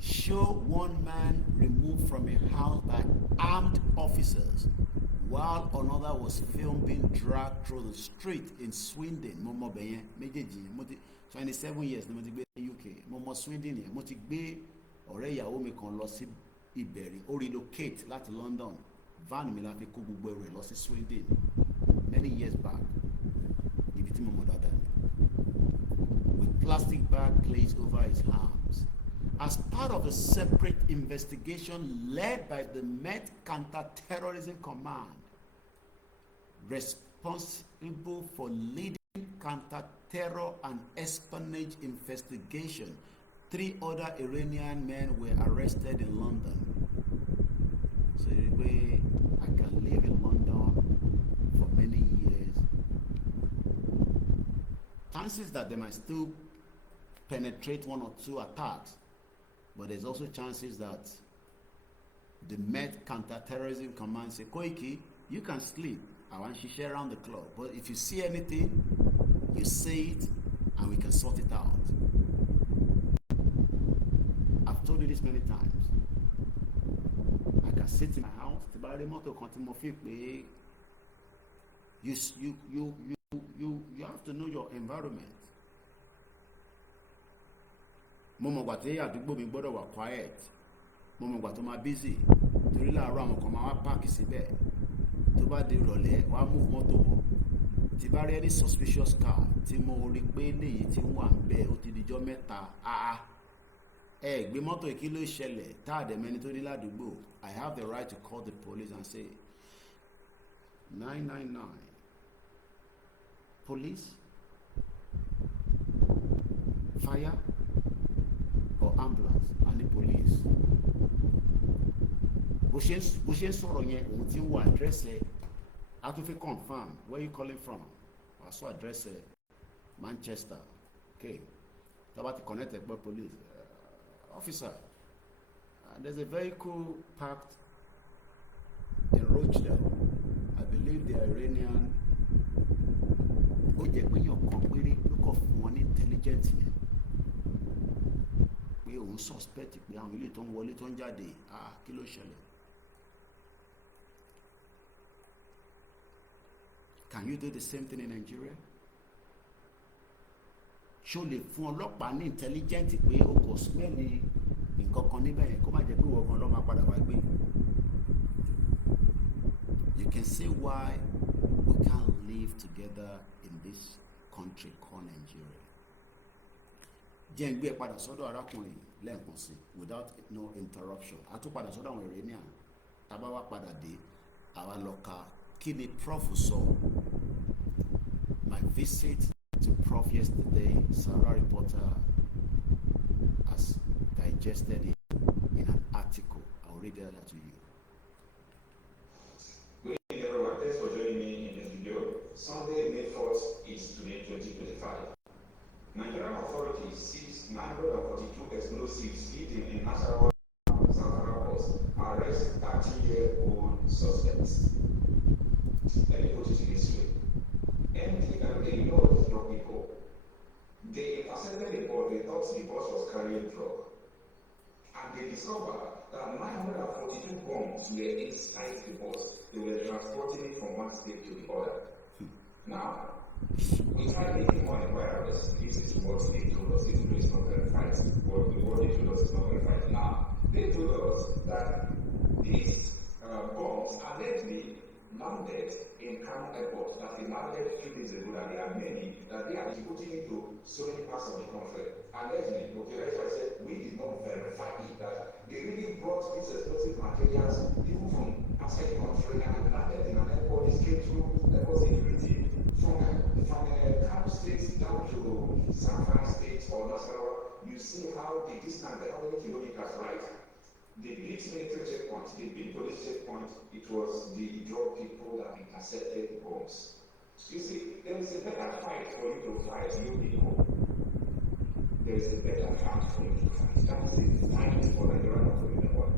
show one man removed from a house by armed officers while another was filmed being dragged through the street in Swindon. Momo Beyen, méjèèjì, 27 years ni mo ti gbé ní UK. Momo Swindon yẹn, mo ti gbé ọ̀rẹ́ ìyàwó mi kan lọ sí Ìbẹ̀rí, ó relocate láti London. Van mi la fi kó gbogbo ẹrù ẹ̀ lọ sí Swindon many years back. Ibi tí mo mọ̀ dáadáa ni. With plastic bag placed over his arms. As part of a separate investigation led by the Met Counter-Terrorism Command, responsible for leading counter-terror and espionage investigation, 3 other Iranian men were arrested in London. So anyway, I can live in London for many years. Chances that they might still penetrate 1 or 2 attacks, but there's also chances that the Met Counter-Terrorism Command say, Koiki, you can sleep. I want you to share around the clock. But if you see anything, you say it and we can sort it out. I've told you this many times. I can sit in my house. You have to know your environment. Mo mọ̀ gbà tí àdúgbò mi gbọ́dọ̀ wà quiet. Mo mọ̀ gbà tó máa busy. Torí láàárọ̀ àwọn kan máa wá páàkì síbẹ̀. Tó bá di ìrọ̀lẹ́ wá move mọ́tò wọn. Tí bá rí any suspicious car tí mo rí pé léyìí tí wà ń bẹ̀ ó ti dijọ́ mẹ́ta. ẹ gbé mọ́tò kí ló ṣẹlẹ̀ tá a dẹ̀ mẹ́ni tó ní ládùúgbò, I have the right to call the police and say 999 police, fire or ambulance, and the police. bó ṣe ń sọ̀rọ̀ yẹn òun ti ń wo àdírẹ́sì ẹ̀ á tún fi confirm where you calling from, wàá sọ àdírẹ́sì ẹ̀ Manchester, okay, tọ́ba ti connect ẹ̀ pẹ́ police officer, there's a vehicle parked in Rochdale, I believe they are Iranian. Ó jẹ́ pé yàn kan péré ló kọ̀ fún wọn ní intelligence yẹn pé òun suspect pé àwọn ilé tó ń wọlé tó ń jáde kí ló ṣẹlẹ̀. Can you do the same thing in Nigeria? Ṣó lè fún ọlọ́pàá ní intelligence pé o kò smell nǹkan kan níbẹ̀ yẹn kó má jẹ́ pé wọ́n gan ló máa padà wá gbé. You can see why we can't live together in this country called Nigeria. Jẹ́ ń gbé padà sọ́dọ̀ arákùnrin lẹ́ẹ̀kan sí without no interruption. A tún padà sọ́dọ̀ àwọn èrè ní àná. Tábà wá padà dé, àwa lọ ka kí ni Prof sọ. My visit to Prof yesterday, Sarah reporter has digested it in an article. I'll read that to you. Good evening, everyone. Thanks for joining me in this video. Sunday, May 4th is today, 2025. Nigerian authorities seized 942 explosives hidden in Nasarawa, Zamfara, arrest 30-year-old suspects. Let me put it in this way. MDLA know these drug people. They intercepted the bus, they thought the bus was carrying drug. And they discovered that 942 bombs were inside the bus. They were transporting it from one state to the other. Now, we tried making more inquiries. This is what they told us. Even though it's not verified, what they told us is not verified. Now, they told us that these bombs allegedly landed in Kano Airport, that they landed 2 days ago, that there are many, that they are distributing into so many parts of the country. Allegedly, okay, that's why I said we did not verify it, that they really brought these explosive materials even from outside the country and they landed in an airport. This came through airport security from Kano State down to Zamfara State or Nasarawa. You see how the distance, how many kilometers, right? The big military checkpoint, the big police checkpoint, it was the drug people that intercepted bombs. You see, there is a better fight for you to fight new people. There is a better fight for you to fight. That is the time for Nigeria to win the war.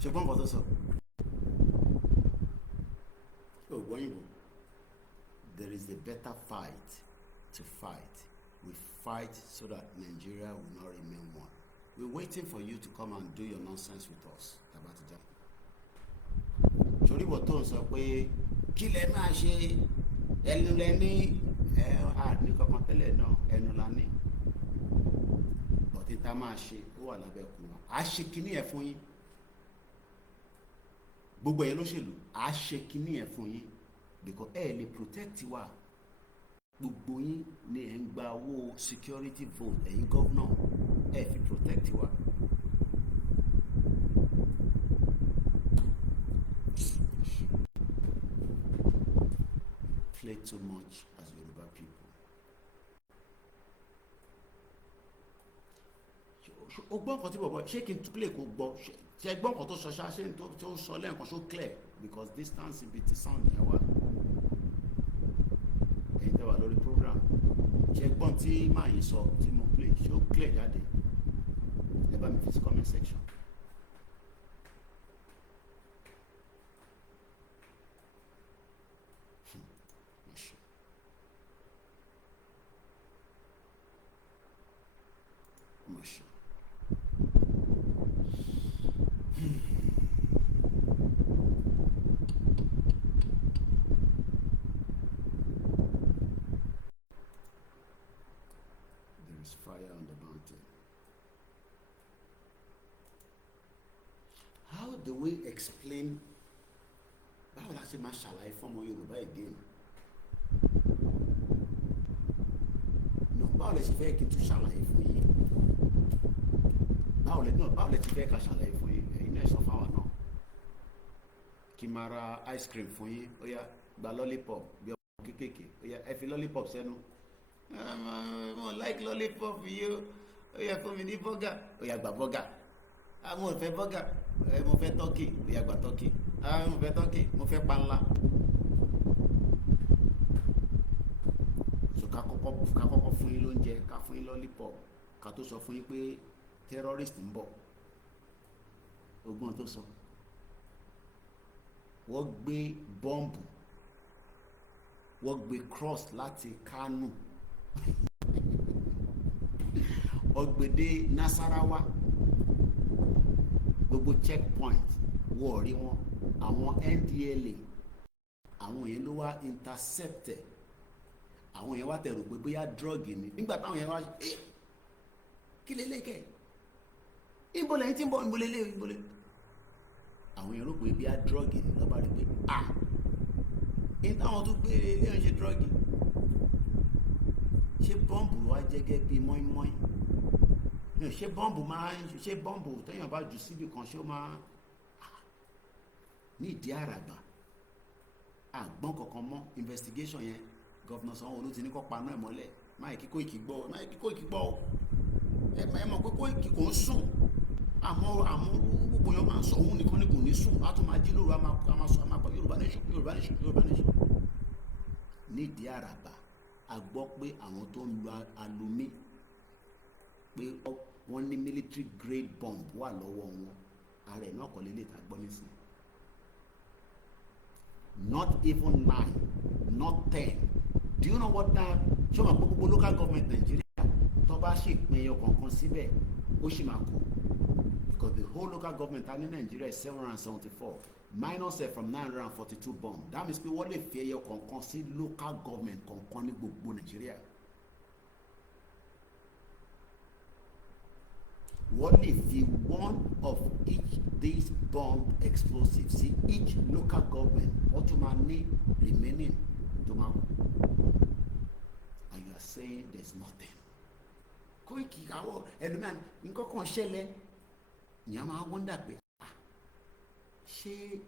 Ṣùgbọ́n nǹkan tó sọ. Ògbọ́n yìnbó. There is a better fight to fight. We fight so that Nigeria will not remain one. We're waiting for you to come and do your nonsense with us. Tabatija. Sori wọ́n tó ń sọ pé kí lẹ máa ṣe ẹnu lẹ ní àní kankan tẹ́lẹ̀ náà ẹnu la ní. Bọ̀dé tá a máa ṣe ó wà lábẹ́ kùn wá. À á ṣe kíní ẹ̀ fún yín. Gbogbo ẹ̀yin lóṣèlú à á ṣe kíní ẹ̀ fún yín. Because ẹ lè protect wa. Gbogbo yín ni ẹ̀ ń gba owó security vote ẹ̀yin gọ́vnọ̀ ẹ̀ fi protect wa. Play too much as Yoruba people. O gbọ́ nǹkan tí bọ̀bọ̀ ṣé kí n play kó gbọ́ ṣe gbọ́ nǹkan tó sọ ṣá ṣé tó sọ lẹ́ẹ̀kan ṣó clear because distance ibi tí sound yẹn wà. Ẹ̀yin tẹ́ wà lórí program ṣe gbọ́n tí màá yín sọ tí mo play ṣó clear jáde ẹ bá mi fi sí comment section. Fire on the mountain. How do we explain? Báwo la ṣe máa ṣàlàyé fún ọmọ Yorùbá again? No, báwo la ṣe fẹ́ kí n tún ṣàlàyé fún yín? báwo lẹ ti fẹ́ ká ṣàlàyé fún yín, ẹ̀yin náà sọ fáwọn náà. Kí máa ra ice cream fún yín, ó yá gba lollipop bí ọmọ kéékèèké, ó yá ẹ fi lollipop sẹ́nu. Mo like lollipop yìí ó yá fún mi ní burger, ó yá gba burger. Mo fẹ́ burger, mo fẹ́ turkey, ó yá gba turkey. Mo fẹ́ turkey, mo fẹ́ panla. So ká kọ́kọ́ fún yín lóúnjẹ, ká fún yín lollipop, ká tó sọ fún yín pé terrorist ń bọ̀. Ogbon tó sọ. Wọ́n gbé bọ́ǹbù, wọ́n gbé cross láti Kánò, wọ́n gbé dé Nasarawa, gbogbo checkpoint wọ́n rí wọn, àwọn NDLA àwọn yẹn ló wá intercepted, àwọn yẹn wá tẹ̀rù pé bóyá drug ni, nígbà táwọn yẹn wá kí lélẹ́kẹ̀ ìbọ̀lẹ̀ yìí tí ń bọ̀ ìbọ̀lẹ̀ àwọn èèyàn rò pé bí a drọ́gì ní lọ́ba rí pé ní táwọn tó gbé ilé ẹ̀ ń ṣe drọ́gì, ṣé bọ́ǹbù wá jẹ́ gẹ́gẹ́ bí mọ́ínmọ́ín, ṣé bọ́ǹbù téèyàn bá jù síbi kan ṣé ó máa ní ìdí àràbà àgbọ́n kankan mọ́ investigation yẹn. Gọ́vnà Sanwó-Olú ti ní kó paná ẹ̀ mọ́lẹ̀, máa kí Kóìkì gbọ́ ẹ mọ̀ pé Kóìkì kò ń sùn, àmọ́ gbogbo yẹn máa ń sọ òun nìkan ni kò ní sùn, á tún máa jí lóru, á máa sọ Yorùbá nation. Nídìí àràbà a gbọ́ pé àwọn tó ń lo alumi pé wọ́n ní military grade bomb wà lọ́wọ́ wọn, ààrẹ náà kọ́ lélẹ̀ tá a gbọ́ nísìn. Not even 9, not 10. Do you know what that? Ṣé o mọ̀ pé gbogbo local government Nigeria tó bá ṣèpín ẹyọ kọ̀ọ̀kan síbẹ̀ ó sì máa kú, because the whole local government in Nigeria is 774 minus from 942 bomb. That means pé wọ́n lè fi ẹyọ kọ̀ọ̀kan sí local government kọ̀ọ̀kan ní gbogbo Nigeria. Wọ́n lè fi one of each these bomb explosives sí each local government, wọ́n tún máa ní remaining tó máa kú. And you are saying there's nothing. Kóìkì àwọn ẹlòmíràn nǹkan kan ṣẹlẹ̀ ní a máa wọ́ndà pé ṣé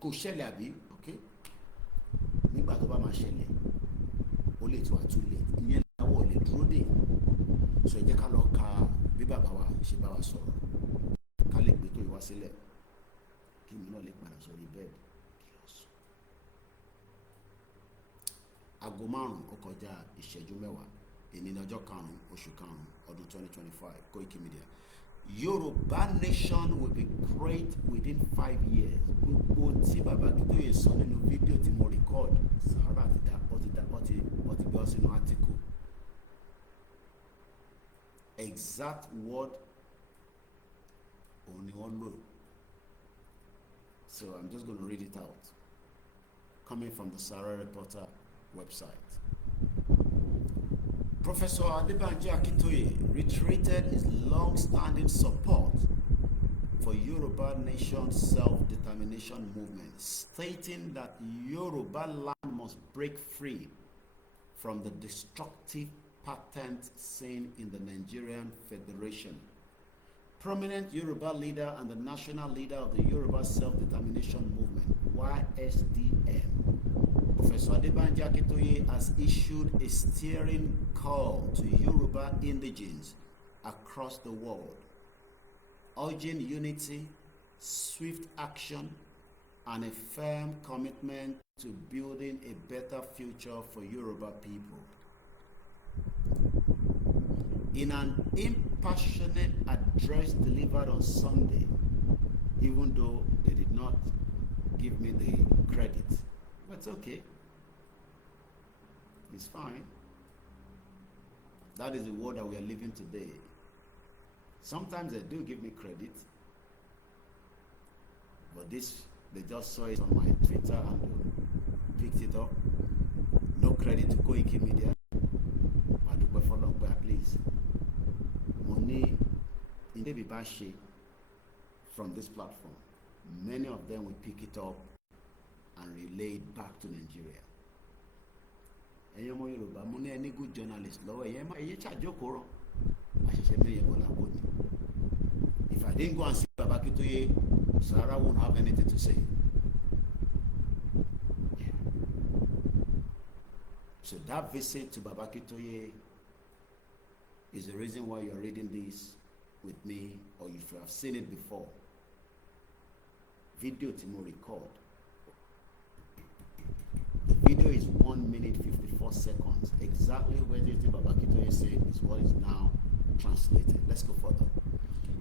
kò ṣẹlẹ̀ àbí ok nígbà tó bá máa ṣẹlẹ̀ ó lè tó àtúlẹ̀ ìyẹn láwọ̀ lè dúró dè. So ẹ jẹ́ ká lọ ka bí bàbá wa ṣe bá wa sọ̀rọ̀ ká lè gbé tó ìwá sílẹ̀ kí mi náà lè padà sórí bẹ́ẹ̀dì kí lọ sùn. Aago 5 ó kọjá ìṣẹ́jú 10 èní ní ọjọ́ 5 oṣù 5 ọdún 2025. Koiki Media. Yorùbá nation will be great within 5 years. Gbogbo tí bàbá Akíntóyè sọ nínú fídíò tí mo record Sahara ti gbé sínú article. Exact word òun ni wọ́n lò. So I'm just going to read it out. Coming from the Sahara Reporter website. Professor Adebanji Akintoye reiterated his long-standing support for Yoruba Nation self-determination movement, stating that Yoruba land must break free from the destructive patterns seen in the Nigerian Federation. Prominent Yoruba leader and the national leader of the Yoruba Self-Determination Movement, YSDM, Professor Adebanji Akintoye has issued a steering call to Yoruba indigenes across the world, urging unity, swift action, and a firm commitment to building a better future for Yoruba people. In an impassionate address delivered on Sunday, even though they did not give me the credit, but it's okay. It's fine. That is the world that we are living today. Sometimes they do give me credit, but this, they just saw it on my Twitter and picked it up. No credit to Koiki Media. But at least money in the Bibashi from this platform, many of them will pick it up and relay it back to Nigeria. Ẹ̀yin ọmọ Yorùbá, mo ní ẹni good journalist lọ́wọ́ ẹ̀yẹ́ ṣàjókòó rán àṣẹṣẹ If I didn't go and see Baba Akintoye, Sarah won't have anything to say. Yeah. So that visit to Baba Akintoye is the reason why you're reading this with me, or if you have seen it before. Video Timo record. The video is 1 minute 54 seconds. Exactly what Baba Akintoye said is what is now translated. Let's go further.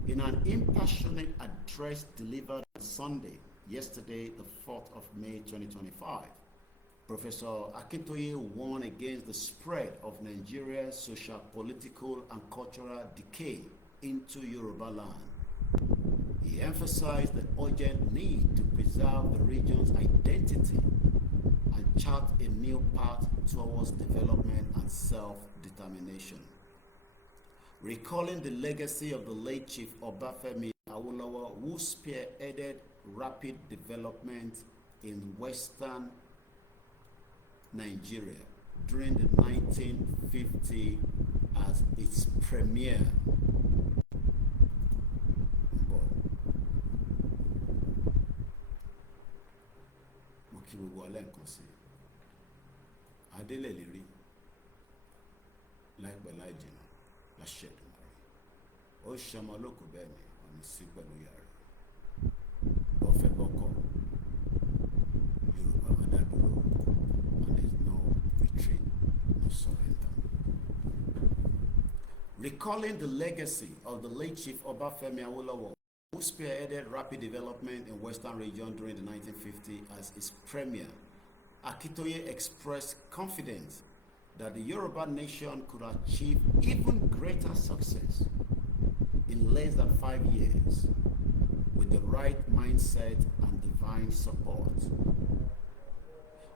In an impassionate address delivered on Sunday, yesterday, the 4th of May 2025, Professor Akintoye warned against the spread of Nigeria's social, political, and cultural decay into Yoruba land. He emphasized the urgent need to preserve the region's identity and chart a new path towards development and self-determination. Recalling the legacy of the late Chief Obafemi Awolowo, who spearheaded rapid development in Western Nigeria during the 1950s as its premier. Adeleleri láìpẹ́ láì jìnnà láṣẹ Èdùmàrè ó ṣọmọ lókùn bẹ́ẹ̀ ni wọ́n ní sí pẹ̀lú ìyá rẹ̀ ọ̀fẹ́ bọ́kọ̀ Yorùbá máa dá dúró and there is no retreat, no surrender. Recalling the legacy of the late Chief Obafemi Awolowo, who spearheaded rapid development in Western region during the 1950s as its premier, Akintoye expressed confidence that the Yoruba nation could achieve even greater success in less than 5 years with the right mindset and divine support.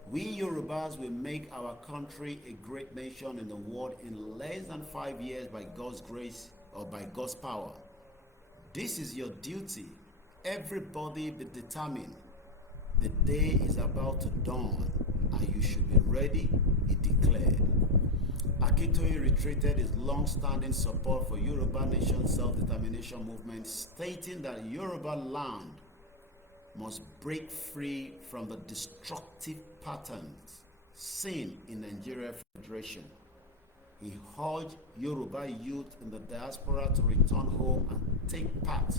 We Yorubas will make our country a great nation in the world in less than 5 years by God's grace or by God's power. This is your duty. Everybody be determined. The day is about to dawn, and you should be ready, he declared. Akintoye reiterated his long-standing support for Yoruba Nation self-determination movement, stating that Yoruba land must break free from the destructive patterns seen in Nigeria Federation. He urged Yoruba youth in the diaspora to return home and take part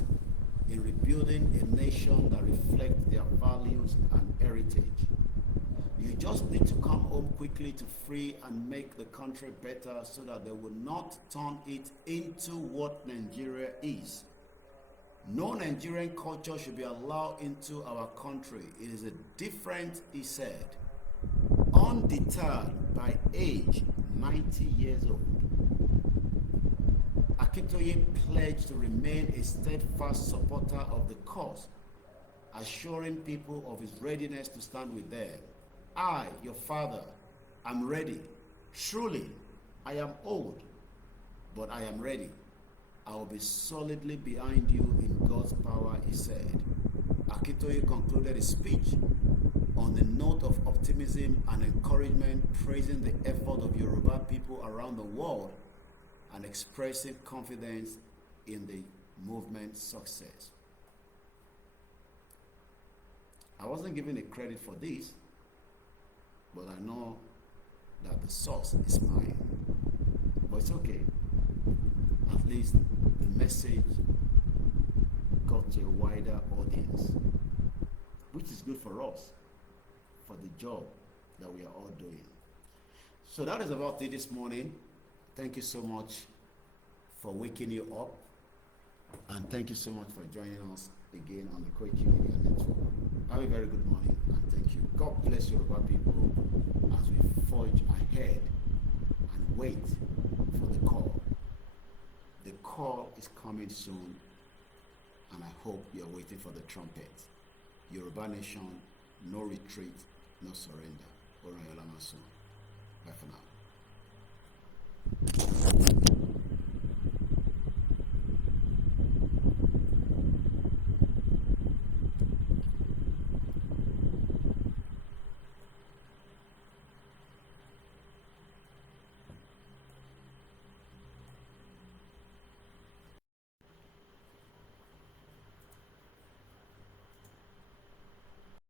in rebuilding a nation that reflects their values and heritage. You just need to come home quickly to free and make the country better so that they will not turn it into what Nigeria is. No Nigerian culture should be allowed into our country. It is a different, he said. Undeterred by age, 90 years old, Akintoye pledged to remain a steadfast supporter of the cause, assuring people of his readiness to stand with them. I, your father, am ready. Truly, I am old, but I am ready. I will be solidly behind you in God's power, he said. Akintoye concluded his speech on the note of optimism and encouragement, praising the effort of Yoruba people around the world and expressing confidence in the movement's success. I wasn't given a credit for this, but I know that the source is mine. But it's okay. At least the message got to a wider audience, which is good for us, for the job that we are all doing. So that is about it this morning. Thank you so much for waking you up, and thank you so much for joining us again on the Koiki Media Network. Have a very good morning, and thank you. God bless Yoruba people as we forge ahead and wait for the call. The call is coming soon, and I hope you're waiting for the trumpet. Yoruba Nation, no retreat, no surrender. Orayola Masun. Bye for now.